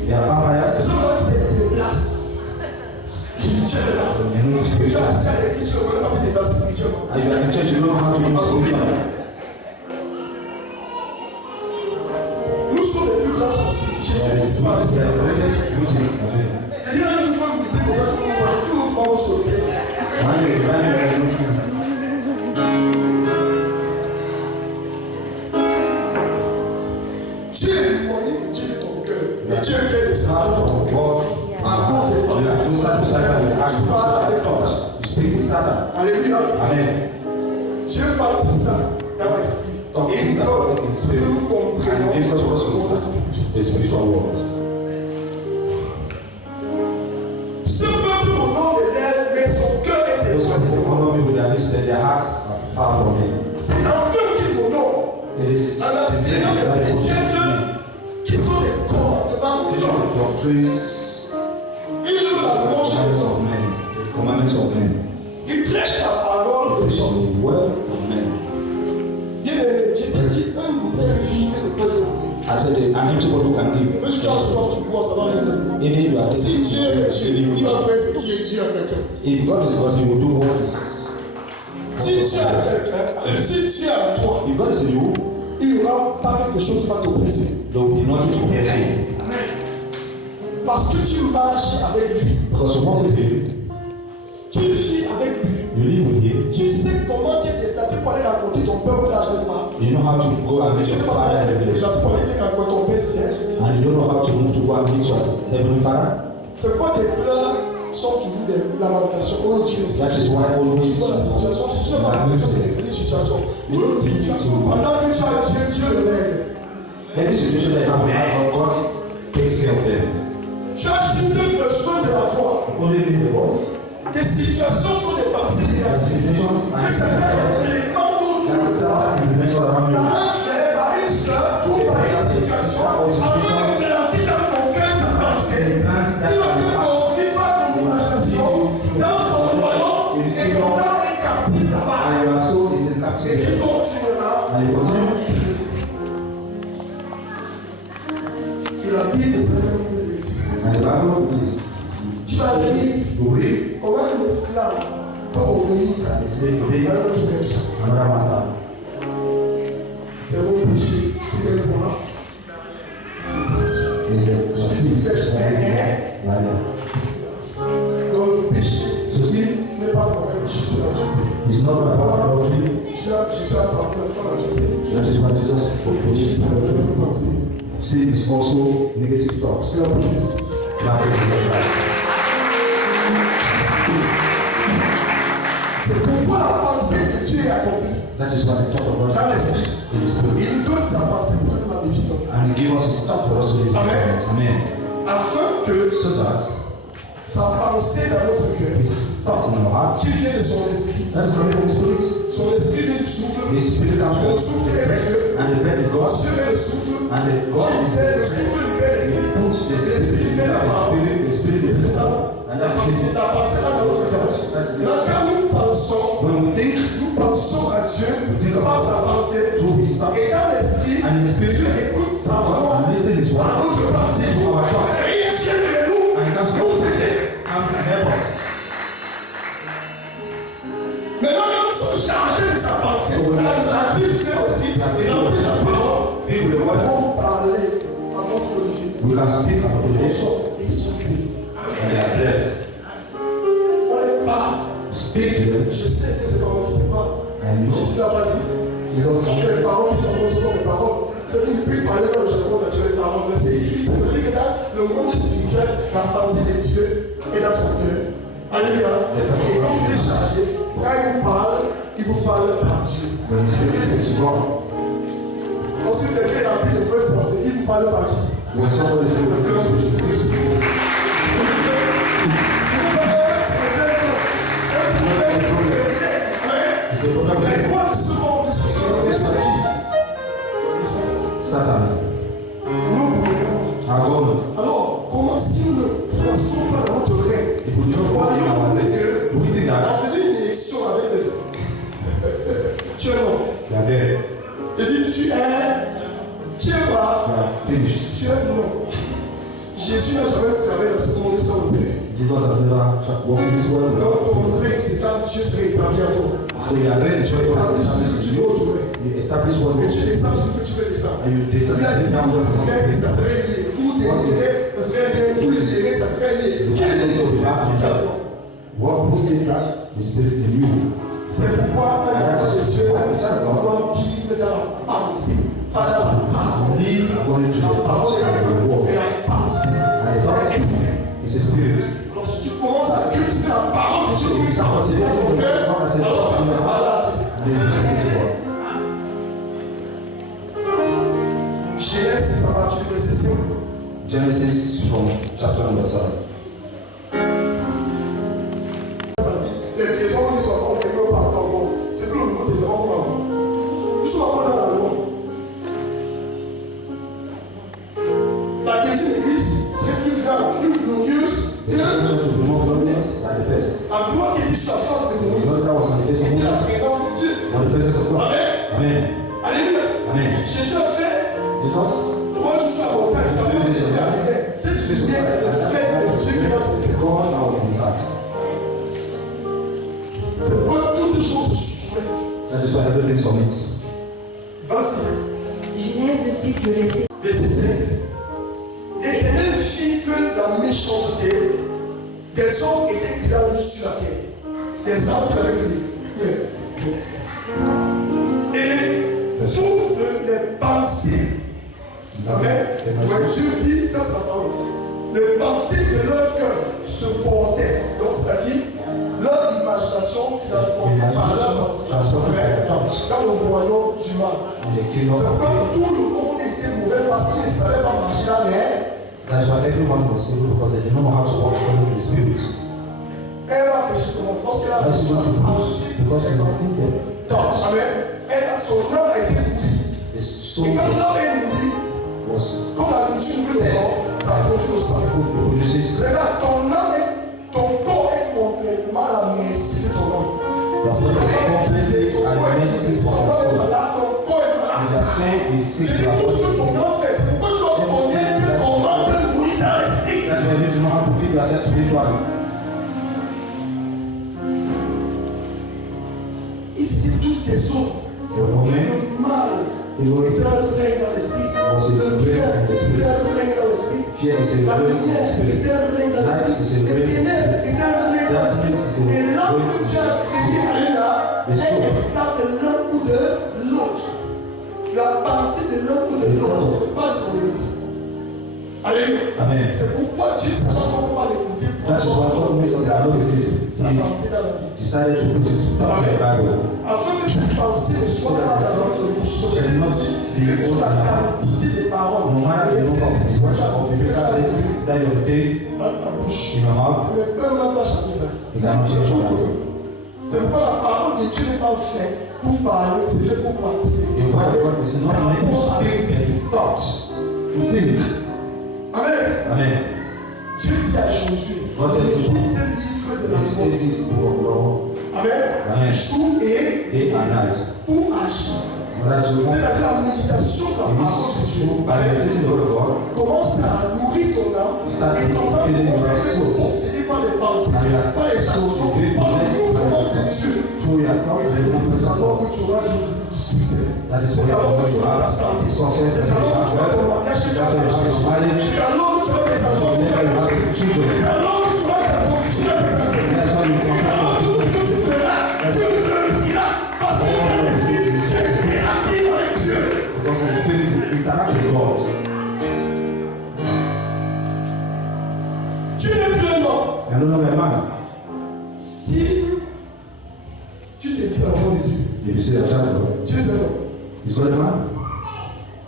Ce sont des places spirituelles là. Parce que tu as assez à l'église, tu ne connais pas des places spirituelles. Nous sommes les plus grands sorciers. Jésus n'est pas resté à la maison. Il y a une fois que vous dites, tout le monde va se lever. Dieu est éloigné de Dieu de ton cœur. Mais Dieu est fait de ça dans ton cœur. À cause des pensées. Tu parles avec Satan. Alléluia. Dieu parle de ça dans l'esprit. Et il dit que nous comprenions the spiritual world. Ce peuple au nom de l'air, mais son cœur est Those éloigné de people moi. follow me with their lips, that their hearts are far from me. C'est en eux qui m'honorent. It is En the enseignant name les that préceptes worship qui sont les commandements me. de Teach Dieu. the doctrines, Il loue la louange des of hommes. men, the commandments of men. Il prêche la parole It des is hommes. the word of men. Bien-aimé, je te dis, un bouteille vide ne peut pas donner. I said an empty bottle can give. Mais si tu as soif, tu bois, ça va rien donner. Even if you are Si Dieu est Dieu, il va faire ce qui est Dieu à quelqu'un. if God is God, He will do what is. Si Dieu est quelqu'un, si Dieu est à toi, If God is in you, il n'y aura pas quelque chose qui va te presser. there will be nothing to press you. Parce que tu marches avec lui, Because you walk with Him, tu vis avec lui. you live with Him, Tu sais comment te déplacer pour aller raconter ton père au village, n'est-ce pas? you know how to go and meet Tu sais your pas comment Father te in the village. déplacer pour aller raconter ton père céleste. And you don't know how to move to go and meet your Heavenly Father. C'est quoi tes pleurs sont toujours des lamentations. Oh Dieu, That is why always tu vois la situation, si tu n'as pas une situation, toute situation, pendant que tu as Dieu, Dieu le règle. every situation that happens, God takes care of them. Tu as juste besoin de la foi. Only in the voice. Tes situations sont des pensées négatives. Situations Mais c'est and vrai, les membres that's how you measure around you. par un frère, par une soeur, ou par une situation, afin de planter dans ton cœur sa pensée. Il va te conduire par ton imagination dans son royaume et ton âme est captive là-bas. And your soul is in Et captivity. tu continueras. And you continue. Et la Bible, c'est un livre de Dieu. And the Bible is Tu vas lire to read comment un esclave peut obéir and say to à be un autre maître. another master. C'est mon péché qui est moi. Is a sin. Donc le péché So sin n'est pas pour être juste dans ton pays. is not about adultery. Jésus a parlé la fois dans ton pays. That is what Jesus Péché, proposed. c'est la vraie pensée. Sin is also negative thoughts. C'est la vraie chose. That is Jesus Christ. C'est pourquoi la pensée de Dieu est accomplie That is what the thought of God dans is l'esprit. in the spirit. Il nous donne sa pensée pour être magnifique. And He give us His thought for us to live. Amen. Amen. Afin que So that sa pensée dans notre cœur, His thought in our hearts, qui vient de son esprit, that is from the Holy Spirit. son esprit vient du souffle, His spirit comes le from souffle est Dieu, and the bread is God. Dieu est le souffle, And the God is le souffle libère l'esprit. He puts the spirit in the spirit Et is c'est the ça. and La that is pensée, it. la pensée dans notre cœur. Là, quand nous pensons à Dieu par sa pensée through His thought et dans l'esprit, and in the spirit, Dieu écoute sa voix and listen His par word notre pensée. to our thoughts. Et il vient de nous, And He comes to nous us, aider. comes to help us. Maintenant que nous sommes chargés de sa pensée, So when we are la charged Bible with sait His aussi, we are et dans filled with la the parole, Spirit, filled with the nous word. pouvons parler à notre Olivier. We can speak about Ils the sont bénis. and they are blessed. On les parle. Speak to them Je sais que c'est pas moi qui te parle. and Jésus l'a pas dit. Jesus Que les paroles qui sont bonnes sont mes paroles. C'est-à-dire qu'il peut parler dans le jargon naturel des paroles. Mais c'est écrit. C'est-à-dire que dans le monde spirituel, la pensée de Dieu est dans son cœur. Alléluia. Et quand il est chargé, quand il vous parle par Dieu. when the Spirit speaks to God. Ensuite, quelqu'un est rempli de mauvaises pensées. Il vous parle par qui? When somebody is Le doing cœur de Jésus Christ. it's a problem. Les voix de ce monde, ce sont les qui? Satan, Nous gouvernons. our government. Alors, comment si nous ne croissons pas dans notre règne? If we don't Voyons know de Dieu. we think On that faisait une élection avec eux. Tu es non. they are dead, Il dit tu es quoi? they are finished. Tu es non. Jésus n'a jamais travaillé dans ce monde sans le Père. Jesus has never walked in this world Quand without ton règne, c'est quand Dieu serait établi à toi. So you are ready Tu to établis ce que tu veux autour. you establish what Et you tu descends ce que tu veux descendre. and you decide Il a dit que ça serait lié. Vous délirez, ça serait lié. Vous délirez, ça serait lié. Quel est le what who says that the spirit in you. C'est pourquoi un enfant de Dieu doit vivre dans la pensée, pas dans la parole. Live according to La the parole thoughts of the est word. la pensée. And the thought is a spirit. Alors si tu commences à cultiver la parole de Dieu So qui you est start dans to say ton cœur, alors tu vas parler à Dieu. and then you speak to God. Genèse, ça va, tu verset 5. Genesis from chapter number 7. Les trésors qui sont encore quelque part dans le monde, c'est plus le Nouveau Testament qu'on va voir. Ils sont encore dans la loi. La deuxième église serait plus grave, plus glorieuse que la gloire qui est sur la face de Moïse. C'est la présence de Dieu. Amen. Alléluia. Amen. Jésus a fait. Jesus. Toi, tu sois montagne, ça veut dire que c'est le fait de Dieu qui va se faire. God was inside. C'est pourquoi toutes les choses se soumettent. That is why everything submits. Voici. Genèse 6, le verset. Verset 5. L'Éternel fit que la méchanceté des hommes était grande sur la terre. Des hommes qui avaient crié. Et toutes les pensées. Amen. Ouais, Dieu dit, ça c'est la parole. Les pensées de leur cœur se portaient. Donc c'est-à-dire, leur imagination se transportait par leur pensée. Dans le royaume du mal. C'est pourquoi tout le monde était mauvais parce qu'ils ne savaient pas marcher dans l'air. That's why everyone was evil because they didn't know how to walk according to the Spirit. Elle a péché comment? Parce qu'elle a That's péché what you par do because you see the thoughts. Amen. Son âme a été nourrie. His Et soul quand l'âme est nourrie, was comme la nourriture nourrit le corps, ça produit le sang. produces. Regarde, ton corps est complètement à la merci de ton âme. The Si Lord is completely ton at corps est mercy si for ton your corps est soul. malade, ton corps est And malade. the strength is Je sick dis to our tout ce que ton body. âme fait, c'est pourquoi tu dois connaître que ton âme peut nourrir dans l'esprit. That's why you need to know how to feed yourself spiritually. Ils étaient tous des hommes. The woman, Le mal he was est un règne dans l'esprit. Also, Le bien the est un règne dans l'esprit. fear is a La great lumière spirit. est un règne dans Light is l'esprit. a Les great ténèbres est un règne dans l'esprit. Et l'homme que tu as créé là est esclave de l'un ou de l'autre. La pensée de l'un ou de l'autre ne fait pas de ton esprit. Alléluia. Amen. C'est pourquoi Dieu ne sait pas comment l'écouter. That is why God makes us allow Sa He pensée dans la Bible. decided to put his thoughts in the Bible. Afin que cette pensée ne soit pas dans notre bouche. Je l'ai dit ici, quelle que soit la quantité des paroles, No matter et the les number of his words or que if tu you as have dit this that your day dans ta bouche. in your mouth, Ça ne peut même pas changer. it cannot change your life. C'est pourquoi la parole de Dieu n'est pas faite pour parler, c'est fait pour penser. The word of God is not meant to speak and to thoughts, to think. Amen. Amen. Dieu dit à Josué, What does quitte it ce livre de la loi. Take this book of law Amen. Jour et day and night. pour agir. What does it want? C'est la méditation de la parole de Dieu. By meditating the word of God, Commence à nourrir ton âme et ton âme commence à être possédée par les pensées, par les actions, par le mouvement de Dieu. through your Et thoughts and c'est movements, alors que tu auras du succès. that is C'est where alors que tu you auras la have santé. success C'est and alors que tu auras ton you mariage que tu as have réussi. marriage. C'est alors que tu auras des enfants que tu as réussi. Children. C'est alors que tu auras ta confusion à tes enfants. That's why you C'est alors que tout ce que tu feras, tu le réussiras. Parce que dans l'esprit, tu es interactif avec Dieu. because the spirit interact with God. Tu n'es plus un homme. And don't know a man. Si tu te dis l'enfant de Dieu, If you say a child of God, tu es un homme. he's not a man.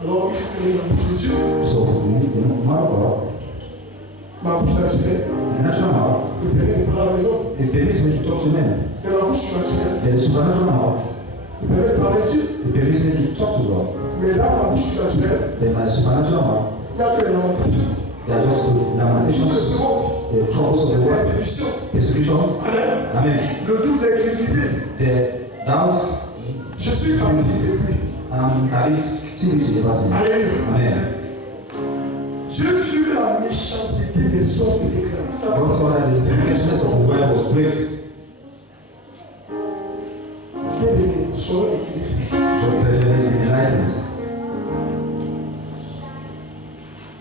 Alors il faut que la bouche de Dieu, So you need the man of God, ma bouche naturelle, the natural mouth. me permet de parler à la maison. It permits me to talk to men. Et la bouche naturelle, And the supernatural mouth, me permet de parler à Dieu. it permits me to talk to God. Mais là, ma bouche naturelle, Then my supernatural mouth, il n'y a que les lamentations. they are just the Toutes les lamentations, secondes, the troubles of the les world, persécutions. persecutions. Amen. Amen. Le doute, l'incrédulité. The doubts Je suis fatigué depuis. captivity ever since. Alléluia. Amen. Dieu fut la méchanceté des hommes et des grands. Ça God saw that the wickedness of the world was great. bien aimé, soyons équilibrés. Your prejudice is enlightened.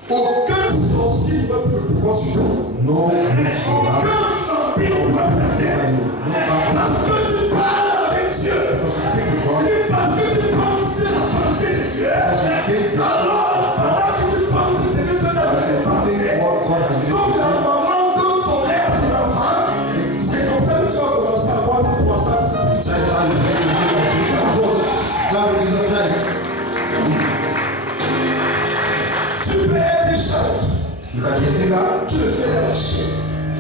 Aucun sorcier ne peut pouvoir sur nous. No witch will have Aucun vampire ne peut t'arrêter. no power Parce que tu parles avec Dieu. to speak with God. Et parce que tu penses la pensée de Dieu. Alors, pendant que tu penses ce que Dieu t'a fait penser, donc la maman donne son lait à son enfant, c'est comme ça que tu vas commencer à avoir une croissance spirituelle. Glory to Jesus Christ. Tu peux être des choses.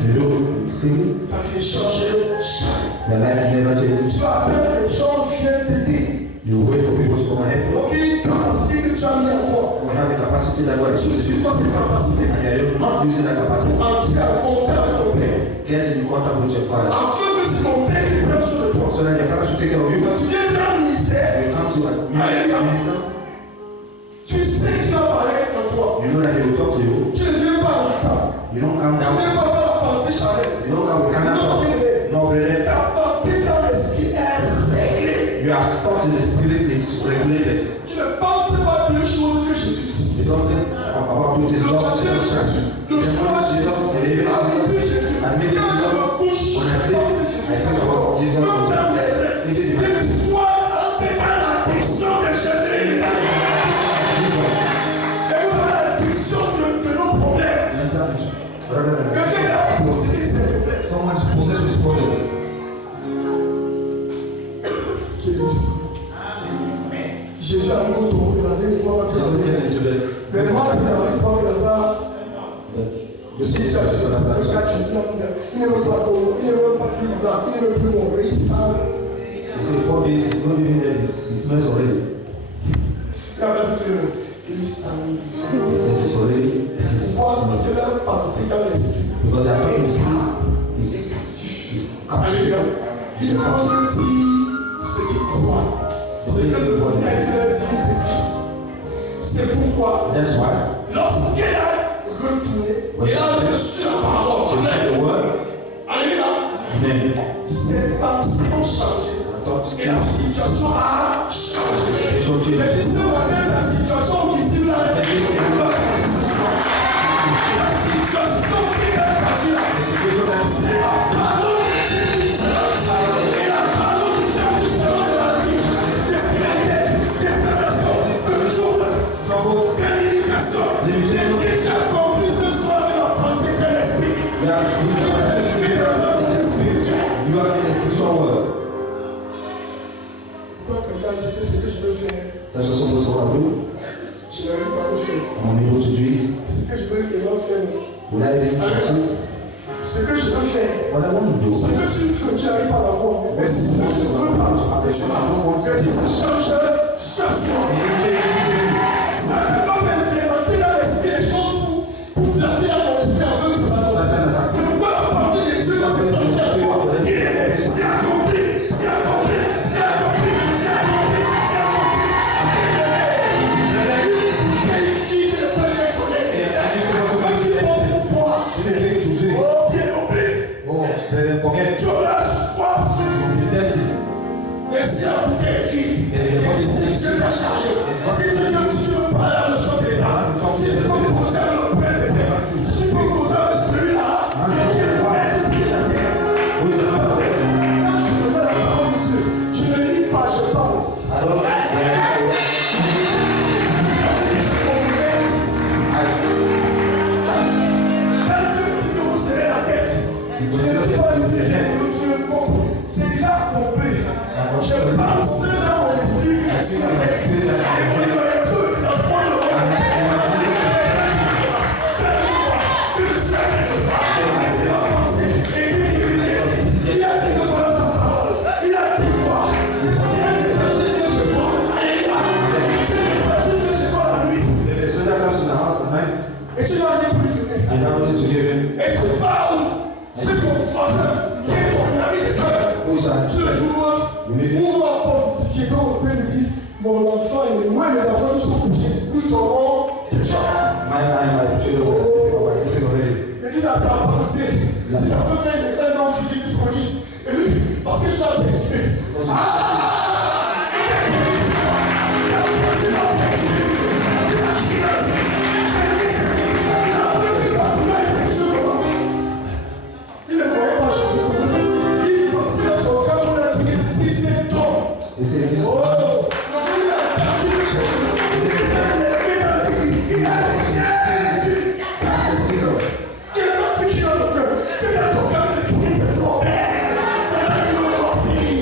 Ta vie est changée jamais. The life never changes. Tu appelles les gens viennent t'aider. You wait for people to come and help you. Aucune capacité que tu as mis en toi. You have a capacity that God Et has tu ne given suis you. pas cette capacité. And you are not using that capacity. Entrer en contact avec ton père. Get in contact with your father. Afin que c'est ton père qui prenne sur le toi. So that your father should take care of you. Quand tu viens dans le ministère, You come to a minister. tu sais qu'il va parler en toi. You know that he will talk to you. Tu ne viens pas en retard. You don't come Tu ne down. viens pas par la pensée charnelle. You don't come with kind of thoughts. No, brother. Ta pensée dans l'esprit est réglée. Your thought in the spirit is regulated. Tu ne penses pas deux choses que Jésus-Christ. It's something about it is Le just matin, Jésus. Le soir, Jésus. À midi, Jésus. Quand je me couche, je pense que Jésus. Même dans les rêves, que le soir, entrer dans l'addiction de Jésus. Et vous avez l'addiction de nos problèmes. Quelqu'un a possédé ses problèmes. Someone's possessed with problems. Qui est difficile. Jésus arrive au tombeau de Lazare, il ne voit pas que Lazare. Mais moi, il n'arrive pas que Lazare. Si tu as dit ça, ça fait 4 jours, il ne veut pas d'eau, il ne veut pas plus blanc, il ne veut plus mon pays, ça. You say 4 days, he's not even there, he smells already. Il a dit que il s'en He said it's already. pourquoi? Parce que leur pensée dans l'esprit Because they are not in the spirit. est He's captif. captured. Alléluia. Il ne peut pas dire ce qu'il croit. Ce que le monde a dit, c'est pourquoi, That's why. lorsqu'elle a retourné et a reçu la parole, To hear the word, alléluia, then ses pensées ont changé. I thought Et la situation a changé. it should Je change. dis ce matin, la situation visible là, elle va changer ce soir. La situation qui est passée là, c'est la parole de Jésus. Et la parole de Dieu du Seigneur de la vie, d'espérité, d'espération, de trouble, d'élimitation. J'ai dit, tu as compris ce soir de la pensée de l'esprit. We are you are in the spiritual world. Quand quelqu'un dit que ce que je veux faire, That's what someone saw I do. je n'arrive pas à le faire. I'm unable to do it. Ce que je veux vraiment faire, Will I be able to do it? ce que je veux faire, What I want to do. ce que tu fais, tu n'arrives pas à la voir. Mais c'est ce que je ne veux pas. Et tu vas. Je dis, ça change ce soir. Ça ne va pas m'implémenter dans l'esprit les choses pour planter dans mon esprit afin que ça s'accomplisse. C'est pourquoi la pensée de Dieu dans cette entière. C'est accompli, c'est accompli, c'est accompli, c'est accompli, c'est accompli. Les filles ne peuvent pas reconnaître. Merci pour moi. Oh, bien oublié. Oh, then forget. Tu auras soif. The destiny. Merci à vous des filles. Et si Dieu t'a chargé, si tu veux parler à le chant de l'État, si tu peux causer le Père de terre, si tu peux causer avec celui-là, qui est le Père de la terre. Parce que quand je me mets la parole de Dieu, je ne lis pas, je pense. Alors, Quand Dieu dit que vous serrez la tête, je ne dis pas le Dieu, c'est déjà complet. Je pense dans mon esprit que je suis la tête. Et vous dites, Dieu, ça se prend le roi. Que je suis la tête. Et c'est ma pensée. Et Dieu dit que Jésus, il a dit que voilà sa parole. Il a dit quoi? C'est un messager que je vois. Alléluia. C'est un messager que je vois la nuit. if a soldier comes to the house at night, Et tu n'as rien pour lui donner. I have nothing to give him. Et tu parles. C'est ton voisin qui est ton ami de cœur. Who is that? Tu le vois. Où va Paul qui est comme le père dit, mon enfant et moi mes enfants nous sont couchés. Nous tombons déjà. My children were sleeping already. Et il a ta pensée. Si ça peut faire un homme physique disponible. Et lui, parce que tu as perdu. Il ne voyait pas Jésus comme ça. Il pensait à son cœur, on a dit que si c'est trop. He said, this Oh, il a perdu de Jésus. Il s'est levé dans l'esprit. Il a dit Jésus. Quel est notre qui dans le cœur? C'est dans ton cœur qui est le problème. C'est là que tu veux penser.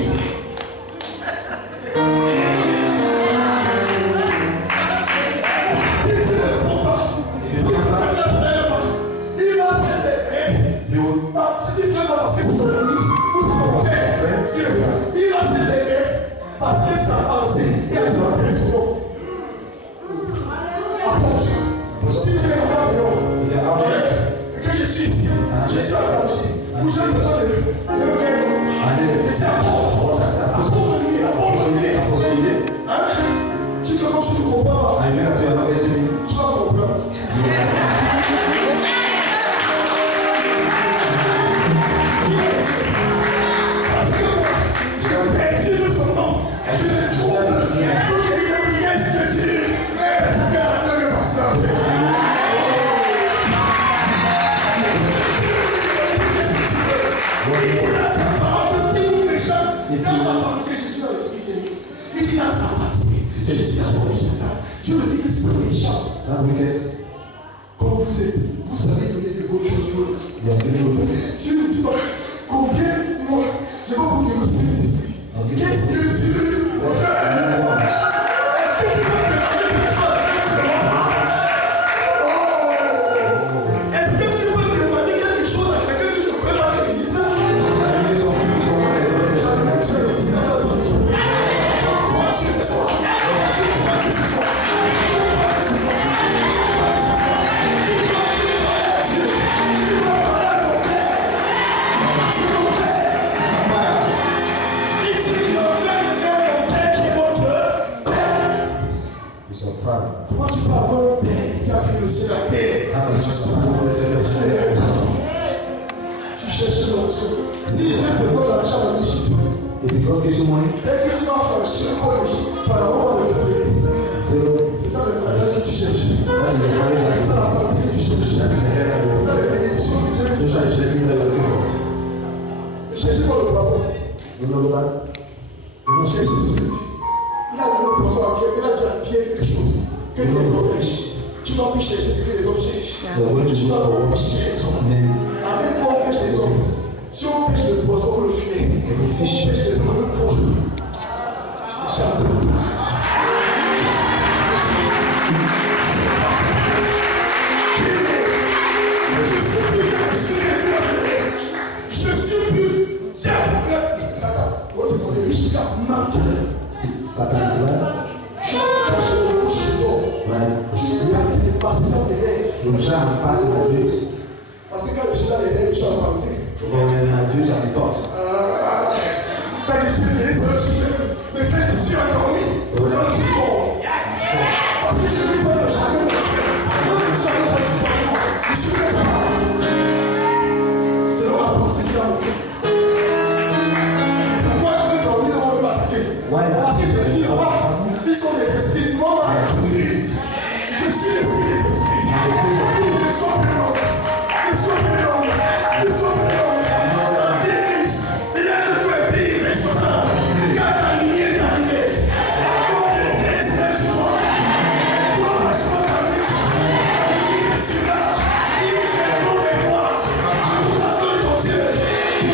Si tu fais pas parce que c'est ton ami ou c'est ton père, Dieu, il va se lever parce que sa pensée est à toi personne. Apporte. Si tu es encore dehors, et que je suis ici, je suis engagé, ou j'ai besoin de faire, et c'est apporte. Apporte l'idée. Hein? Si tu vas comme tu ne comprends pas, tu vas comprendre. Parce que moi, j'ai perdu de son nom. Je le trouve. Il faut qu'il y ait une pièce de Dieu. Est-ce que la main passe là? Il dit dans sa parole que si vous méchants, dans sa pensée, je suis dans l'esprit de Dieu. Il dit dans sa pensée, je suis dans l'esprit de Dieu. Je me dis que c'est méchant. Comme vous êtes, vous savez donner des bonnes choses pour l'autre. Si vous dites combien de moi, je vais vous négocier l'esprit. Qu'est-ce que Dieu fait? Est-ce que tu peux demander quelque chose que tu ne vois pas? Oh! Est-ce que tu peux demander quelque chose à quelqu'un que je ne peux pas résister? Tu es résistant à ton vie. Tu sais quoi? Comment tu peux avoir un père qui a créé le ciel la terre? Tu cherches l'onction. Si je te donne l'argent en Égypte, dès que tu vas franchir en Égypte, Pharaon va le révéler. C'est ça le mariage que tu cherches. C'est ça la santé que tu cherches. C'est ça les bénédictions que tu cherches. Ne cherchez pas le poisson. Cherchez celui. Il a vu le poisson à Pierre, il a dit à Pierre quelque chose. Que les hommes pêchent. Tu vas plus chercher ce que les hommes cherchent. Tu vas pêcher les hommes. Avec quoi on pêche les hommes? Si on pêche le poisson, on le filet. On pêche les hommes avec quoi? Je cherche un peu de place. Je suis plus. C'est un Satan. On te connaît jusqu'à menteur. Satan, c'est vrai. Quand je me couche chez toi, je suis là de passer dans les rêves. Parce que quand je suis dans les rêves, je suis en pensée. Quand je suis né, c'est là que je fais. Mais quand je suis endormi, je suis fort. Parce que je ne vis pas le jardin de la je suis capable. C'est là la pensée qui a mon cœur. Pourquoi je peux dormir et on veut m'attaquer? Parce que je suis roi. Ils sont des esprits. Moi, je suis l'esprit des esprits. Ils sont plus longs. Ils sont plus longs. Ils sont plus longs. L'église, lève-toi et brise les choses. Car ta lumière est arrivée. Comment les téléspectateurs sur moi? Comment je peux t'amener? Il est sur l'âge. Il fait le nom de toi. Pour la gloire de ton Dieu.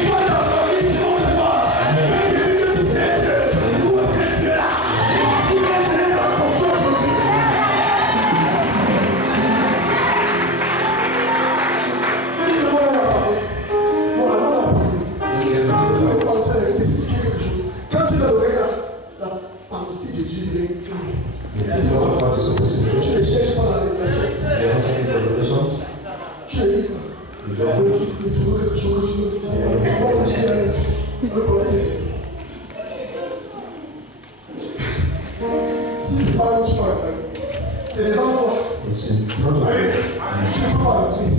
Pour ta famille, c'est le nom de toi. Même depuis que tu sais Dieu. Où est ce Dieu là? Si bien je l'ai rencontré aujourd'hui. Quand tu l'as l'oreille, la pensée de Dieu est claire. Tu ne cherches pas la révélation. Tu es libre. Tu fais toujours quelque chose que tu veux dire. On va dire avec Dieu. Si tu parles, tu parles. C'est devant toi. Tu ne peux pas mentir.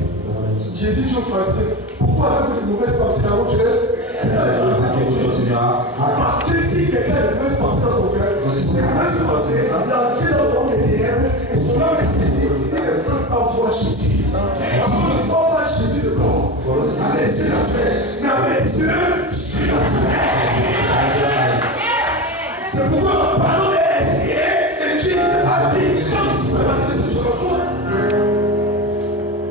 Jésus dit aux pharisiens, pourquoi avez-vous de mauvaises pensées dans votre cœur? C'est pas les pharisiens qui ont dit. Parce que si quelqu'un a de mauvaises pensées dans son cœur, ces mauvaises pensées, la Dieu dans le monde des ténèbres, et son âme est saisie, il ne peut pas voir Jésus. Parce qu'on ne voit pas Jésus de corps, avec les yeux naturels, mais avec les yeux surnaturels. C'est pourquoi la parole est écrite, et Dieu a dit, chance, ça va te laisser sur toi.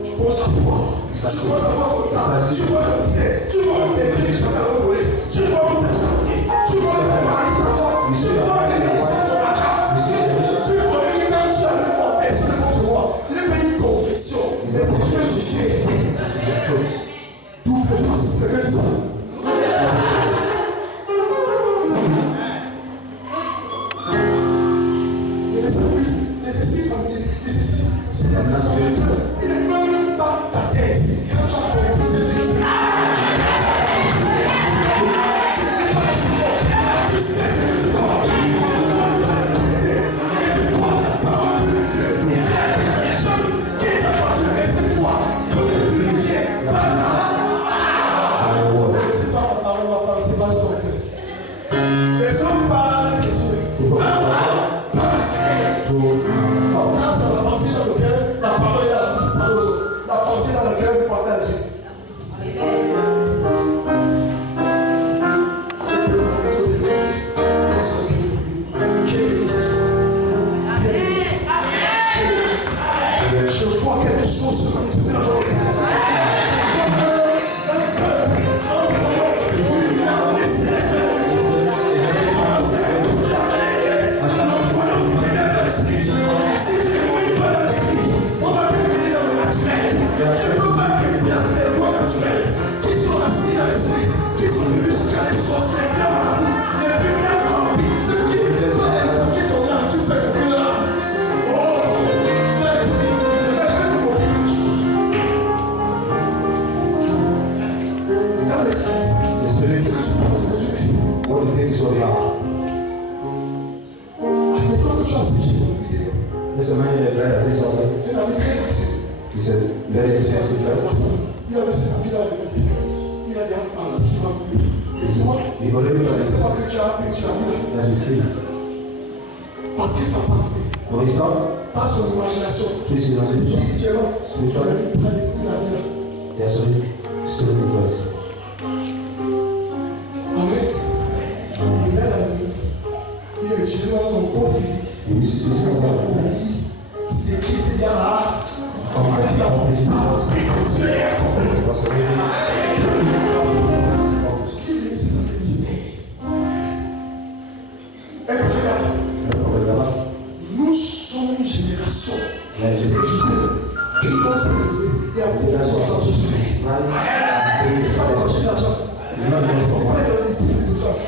Tu commences à voir. Tu commences à voir comme ça. Tu vois le mystère. Tu vois le mystère qui sont à l'envolée. Tu vois le mystère. Tu vois le mari de ta femme. Tu vois les bénédictions de ton achat. Tu connais que quand tu as le mot, personne contre moi. Ce n'est pas une confession, mais c'est une vérité. Tout peut grâce. Quelqu'un dit ça. Et les esprits familiers, les esprits, c'est un inspecteur. Il ne meurt pas ta tête. Quand tu as compris cette vérité, tu n'es pas la tu sais ce que tu dois. Tu dois te donner la vérité. Et tu dois la parole de Dieu. Il y a des choses qui t'appartiennent. Et cette fois, quand tu es purifié par la parole. C'est pas la parole, ma parole, c'est pas son cœur. Les hommes parlent des yeux. Quand ça va penser dans le cœur, la parole est à la bouche par l'autre. La pensée dans le cœur, vous parlez à Dieu. Ce que vous faites de rêve, est-ce que vous voulez? Quelle est cette foi? Je vois quelque chose se manifester dans votre vie. Je ne peux pas déplacer les voies naturelles qui sont assises dans l'esprit, qui sont venus jusqu'à les sorciers, les marabouts, les pécats vampires, ceux qui peuvent invoquer ton âme, tu peux invoquer leur âme. Oh, dans l'esprit, je vais invoquer quelque chose. Dans l'esprit, ce que tu penses que tu es. What do you think is your love? Mais comme tu as séché ton oublié, This man in the bread, this of it. c'est la vie très précieuse. He said, very expensive. Il a laissé la vie dans les gars. Il a dit à ce qu'il va vouloir. Et tu vois, He already je ne sais knows pas que tu as mis là. that he's clean. Parce que sa pensée, When he stopped, pas son imagination, this is not his job. spirituellement, il a l'esprit la vie là. There's only still in place. Amen. Il a la nuit. Il a utilisé dans son corps physique. He uses his Il a hand. commis ce qui était déjà là. Come Il a and dit accomplish pensé que tu l'as accompli. it. Was already accomplished. Qui est ce mystère? Et puis là, nous sommes une génération Là, j'ai fait qui pense à lever et à beaucoup d'argent de fait. C'est pas les chercher l'argent. Il ne faut pas leur dire les autres.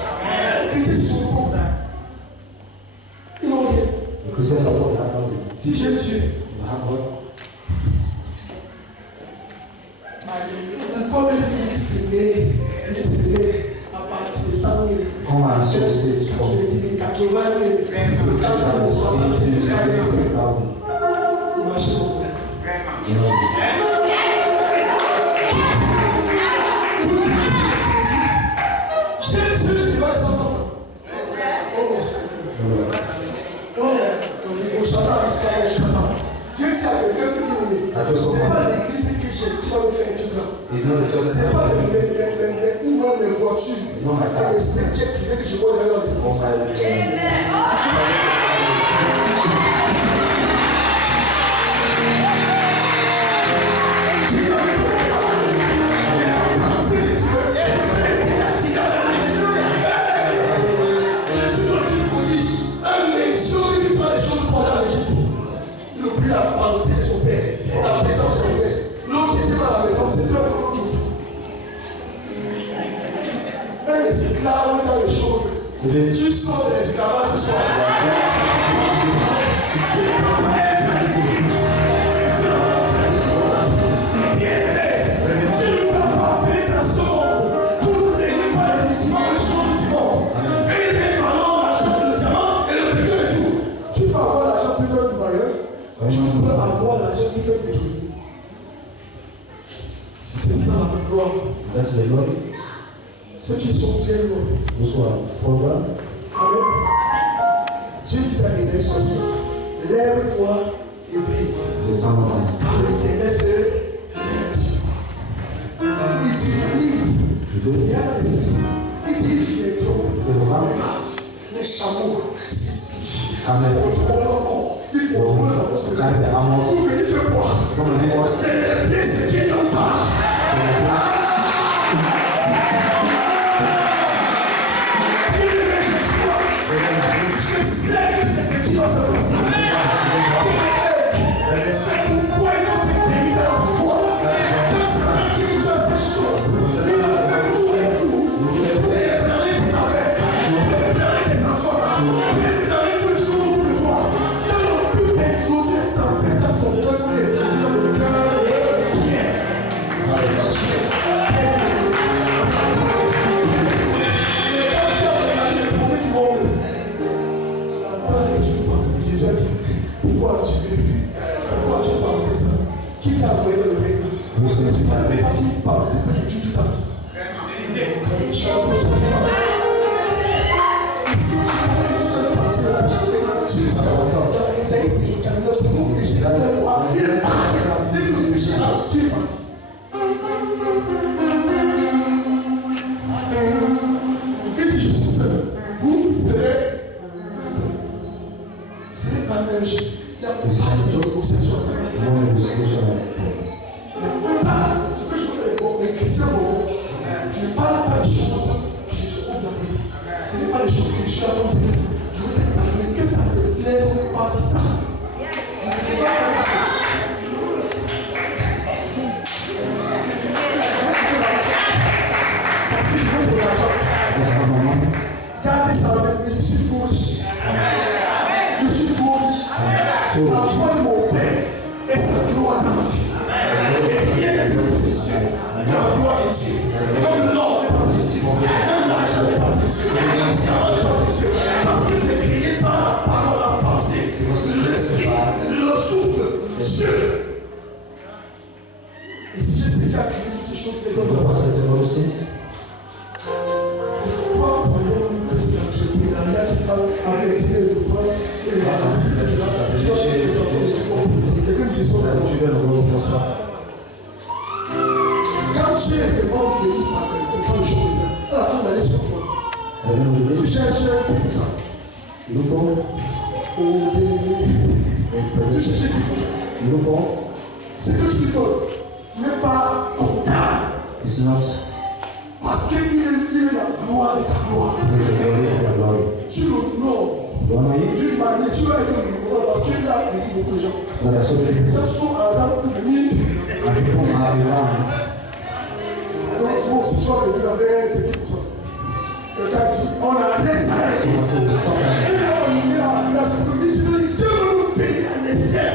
Ils disent qu'ils sont pauvres. Ils n'ont rien. The Christians are not happy. Si j'ai Dieu, comme il est semé à partir de 100 000. Come and sow seed Quand from je dis 80 000, 50 000, 60 000, jusqu'à 25 000. 1,000. Il marche beaucoup. You know, Jésus, je dis pas les enfants. Oh, Seigneur. Oh, au chata, au chata. Dieu dit à quelqu'un qui est aimé. C'est pas l'église qui va me faire un truc là. it's not the church. C'est pas les voitures et les cinquièmes privés que je vois derrière les enfants. Il oublie la pensée de son père, la présence de son père. L'autre qui était à la maison, c'était un peu de fou. Un esclave dans les choses. Tu sors de l'esclavage ce soir. Tu ne peux pas être bien-aimé. Tu ne vas pas appeler dans ce monde pour régner par effectivement les choses du monde. Et il est parlant l'argent, le diamant et le pétrole et tout. Tu peux avoir l'argent plus qu'un bailleur. Tu peux avoir l'argent plus qu'un pétrolier. C'est ça la gloire. That's the Lord. Ceux qui sont très loin. Those who are forward. Amen. Dieu dit à Isaïe 60, lève-toi et prie. Just stand up. Car l'Éternel se lève sur toi. Il dit, Seigneur, il dit, fais-toi. Regarde, les chameaux, ici. Amen. Ils contrôlent sa possibilité. Vous venez faire quoi? Célébrer ce qui n'ont pas. Je sais que c'est ce qui va se passer. C'est pourquoi il faut se payer dans la foi. Parce que si tu as ces choses, il va ta vie. Je suis un peu sur toi. Et si tu as une seule pensée à péché, tu vas dans Isaïe 59, c'est mon péché, la loi, il est parti. Dès que le péché, tu es parti. C'est que si je suis seul, vous serez seul. Ce n'est pas neige. Il n'y a pas de négociation à ça. Ce que je connais les chrétiens, je ne parle pas des choses que je suis condamné. Ce n'est pas les choses que je suis abandonné. Je veux être arrivé. Que ça te plaise ou pas, c'est ça. Ce n'est pas la chose. Parce que je veux de l'argent. Gardez ça avec moi. Je suis trop riche. Je suis trop riche. La foi de mon Père est sa gloire dans ma vie. Et rien n'est plus précieux que la gloire de Dieu. Même l'or n'est pas précieux. Même l'argent n'est pas précieux. Même l'argent n'est pas précieux. Parce que c'est créé par la parole, la pensée, l'esprit, le souffle, Dieu. Et si je sais qu'il a créé toutes ces choses, pourquoi voyons-nous que c'est l'entrepreneuriat qui parle avec les offrandes et les racistes? Quelqu'un dit ça. Quand tu es devant le pays par quelqu'un, quand le jour est là, à la fin de l'année, sur toi, tu cherches un pour ça. Tu cherches un pour ça. Ce que tu lui donnes n'est pas comptable. Parce qu'il est la gloire de ta gloire. Tu l'honores d'une manière, tu vas être l'honneur parce qu'il a béni beaucoup de gens. Les gens sont à la pour venir. Donc, bon, si tu vas venir avec 10%, quelqu'un dit, on a laissé avec ici. Et là, on est à ce que Dieu dit, Dieu veut nous bénir en Esther.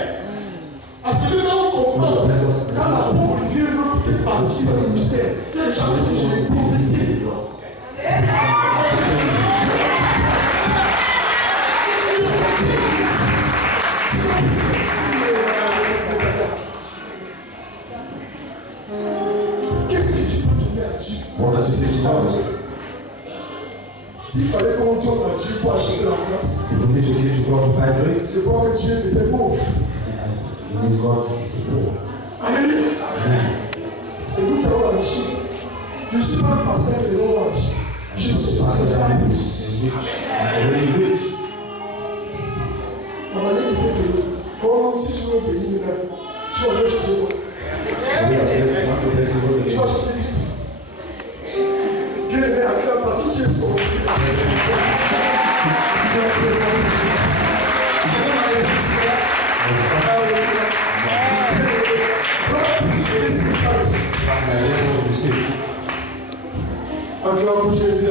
Parce que là, on comprend, quand la pauvre vient, nous peut partir dans le mystère. Il y a des gens qui disent, je vais profiter. Qu'est-ce que tu peux donner à Dieu? S'il fallait qu'on donne à Dieu pour acheter la place, je crois que Dieu était pauvre. Alléluia. C'est nous qui avons la richesse. Je ne suis pas un pasteur de l'orange. Je suis pas un riche. La manière de te comme si tu veux payer maintenant, tu vas aller chercher quoi? Tu vas chercher Christ. Bien aimé à cœur parce que tu es sorti. Encore pour Jésus.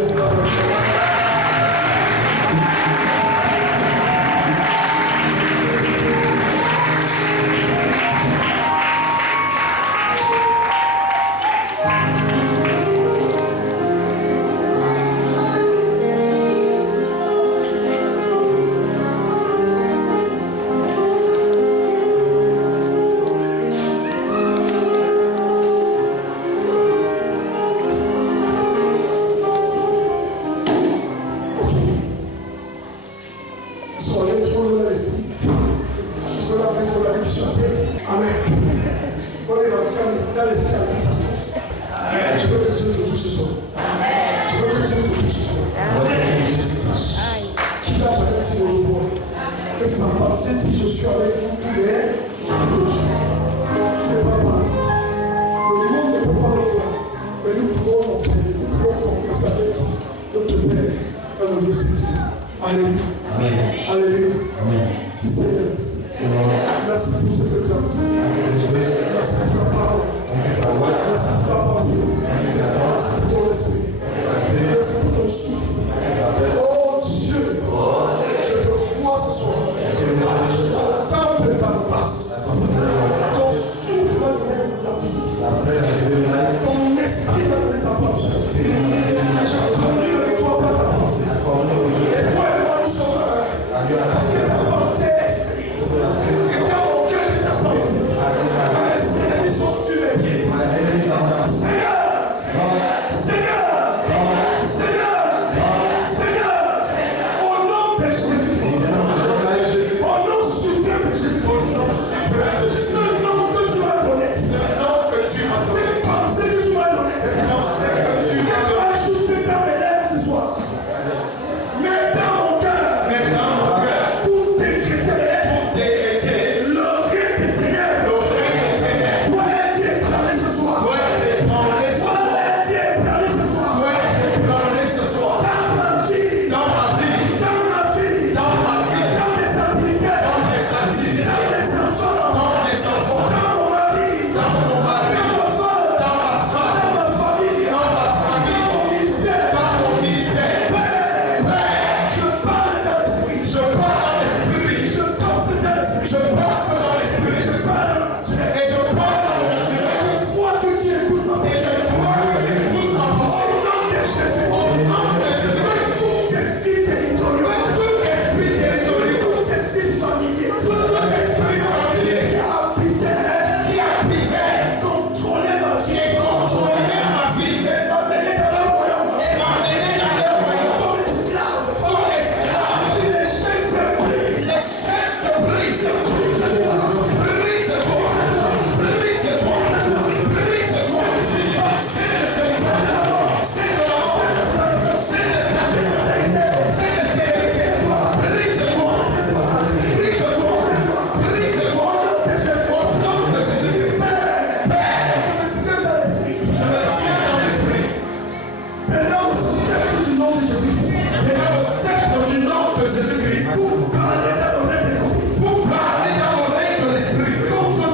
le sceptre du nom de Jésus-Christ. Pour parler dans le règne de l'esprit. Pour parler dans le règne de l'esprit. Contre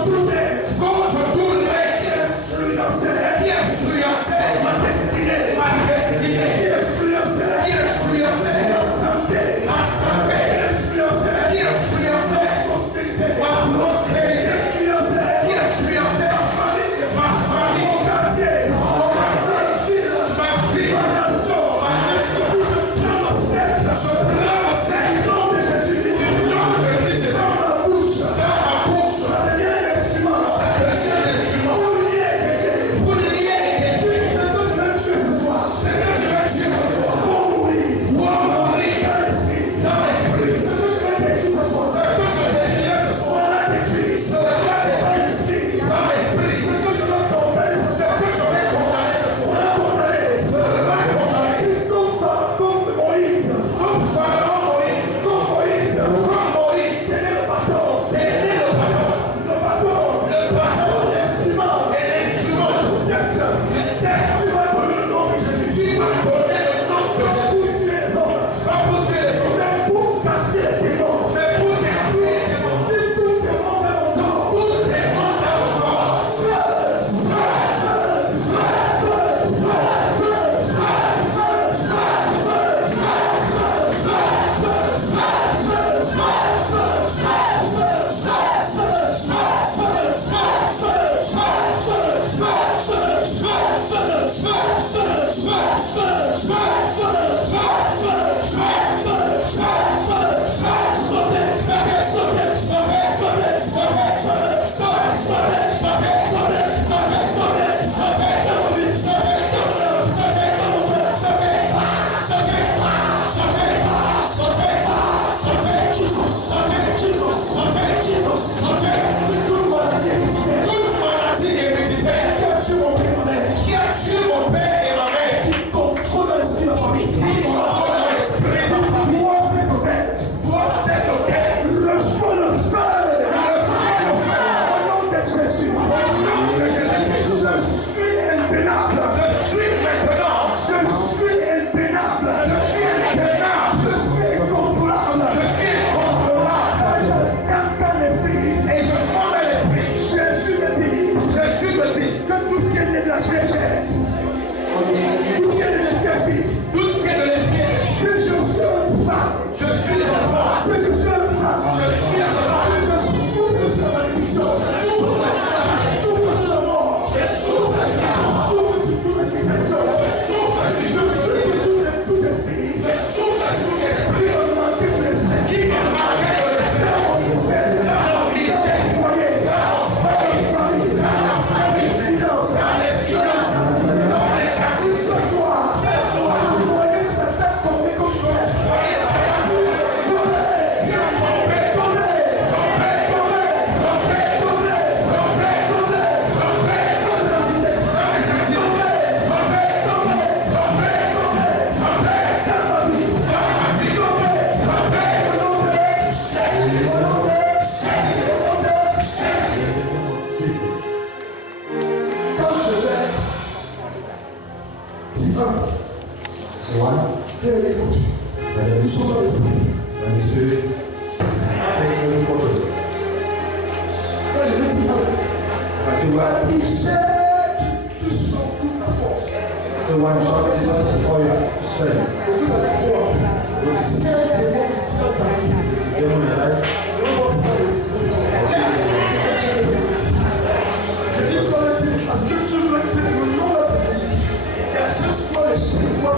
tout règne qui influençait ma destinée. Qui influençait ma santé. Qui influençait ma prospérité. Qui influençait ma famille. Mon quartier. Ma vie. Ma nation. Je prends le sceptre. Nom de Jésus. Du nom de Jésus. Dans ma bouche. Ça devient un instrument. Pour lier des dieux. C'est que je vais tuer ce soir. Pour mourir. Dans l'esprit. C'est que je vais détruire ce soir. Dans l'esprit. Dans l'esprit. C'est que je vais condamner ce soir. Comme Moïse. Tenez le bâton. L'instrument. Le sceptre. Tu vas donner le nom de Jésus. Pour tuer les hommes. Mais pour casser les démons. Tout démon dans mon corps. C'est toute maladie héréditaire qui a tué mon père et ma mère. Qui contrôle dans l'esprit de la famille. Moi, cet hôtel. Reçois le feu. Au nom de Jésus. Je suis impénable. Je suis impénable. Je suis incontrôlable. Dans l'esprit. Et je prends dans l'esprit. Jésus me dit que tout ce qui est de la chair, tout ce qui est de l'esprit, que je suis une femme. Que je suis une femme. Que je souffre sur la malédiction. Je souffre sur la mort. Je souffre sur toute expression. Je souffre sur tout esprit. Qui m'a manqué de l'esprit. Dans mon ministère. Dans mon foyer. Dans ma famille. Silence. Ce soir, vous voyez Satan tomber comme quand je vais bien écoute, ils sont dans l'esprit. Quand je vais dire tu sens toute ta force. Et vous avez foi. C'est un démon ici dans ta vie. Ne pense pas résister. Je dis sur le titre, est-ce que tu veux dire le nom de ta vie? Et ce soit les chaînes, moi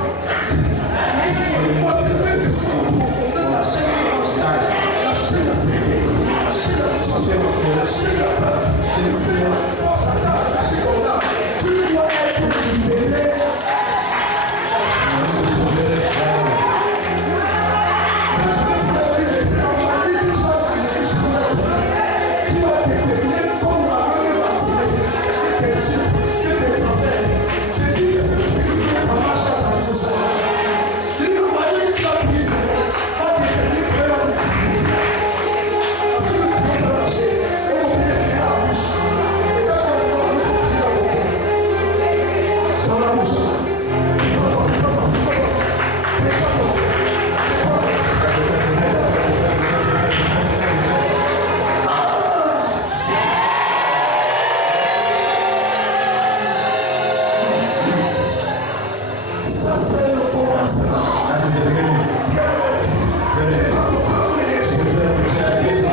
c'est vrai que c'est en profondeur de la chaîne émotionnelle, la chaîne de la spiritualité, la chaîne de la distorsion, la chaîne de la peur. Pour Satan, la chaîne qu'on a, tu dois être libéré. Ce soir. Ça, c'est le commencement. That is the beginning. Bien, Very good. merci. Very good.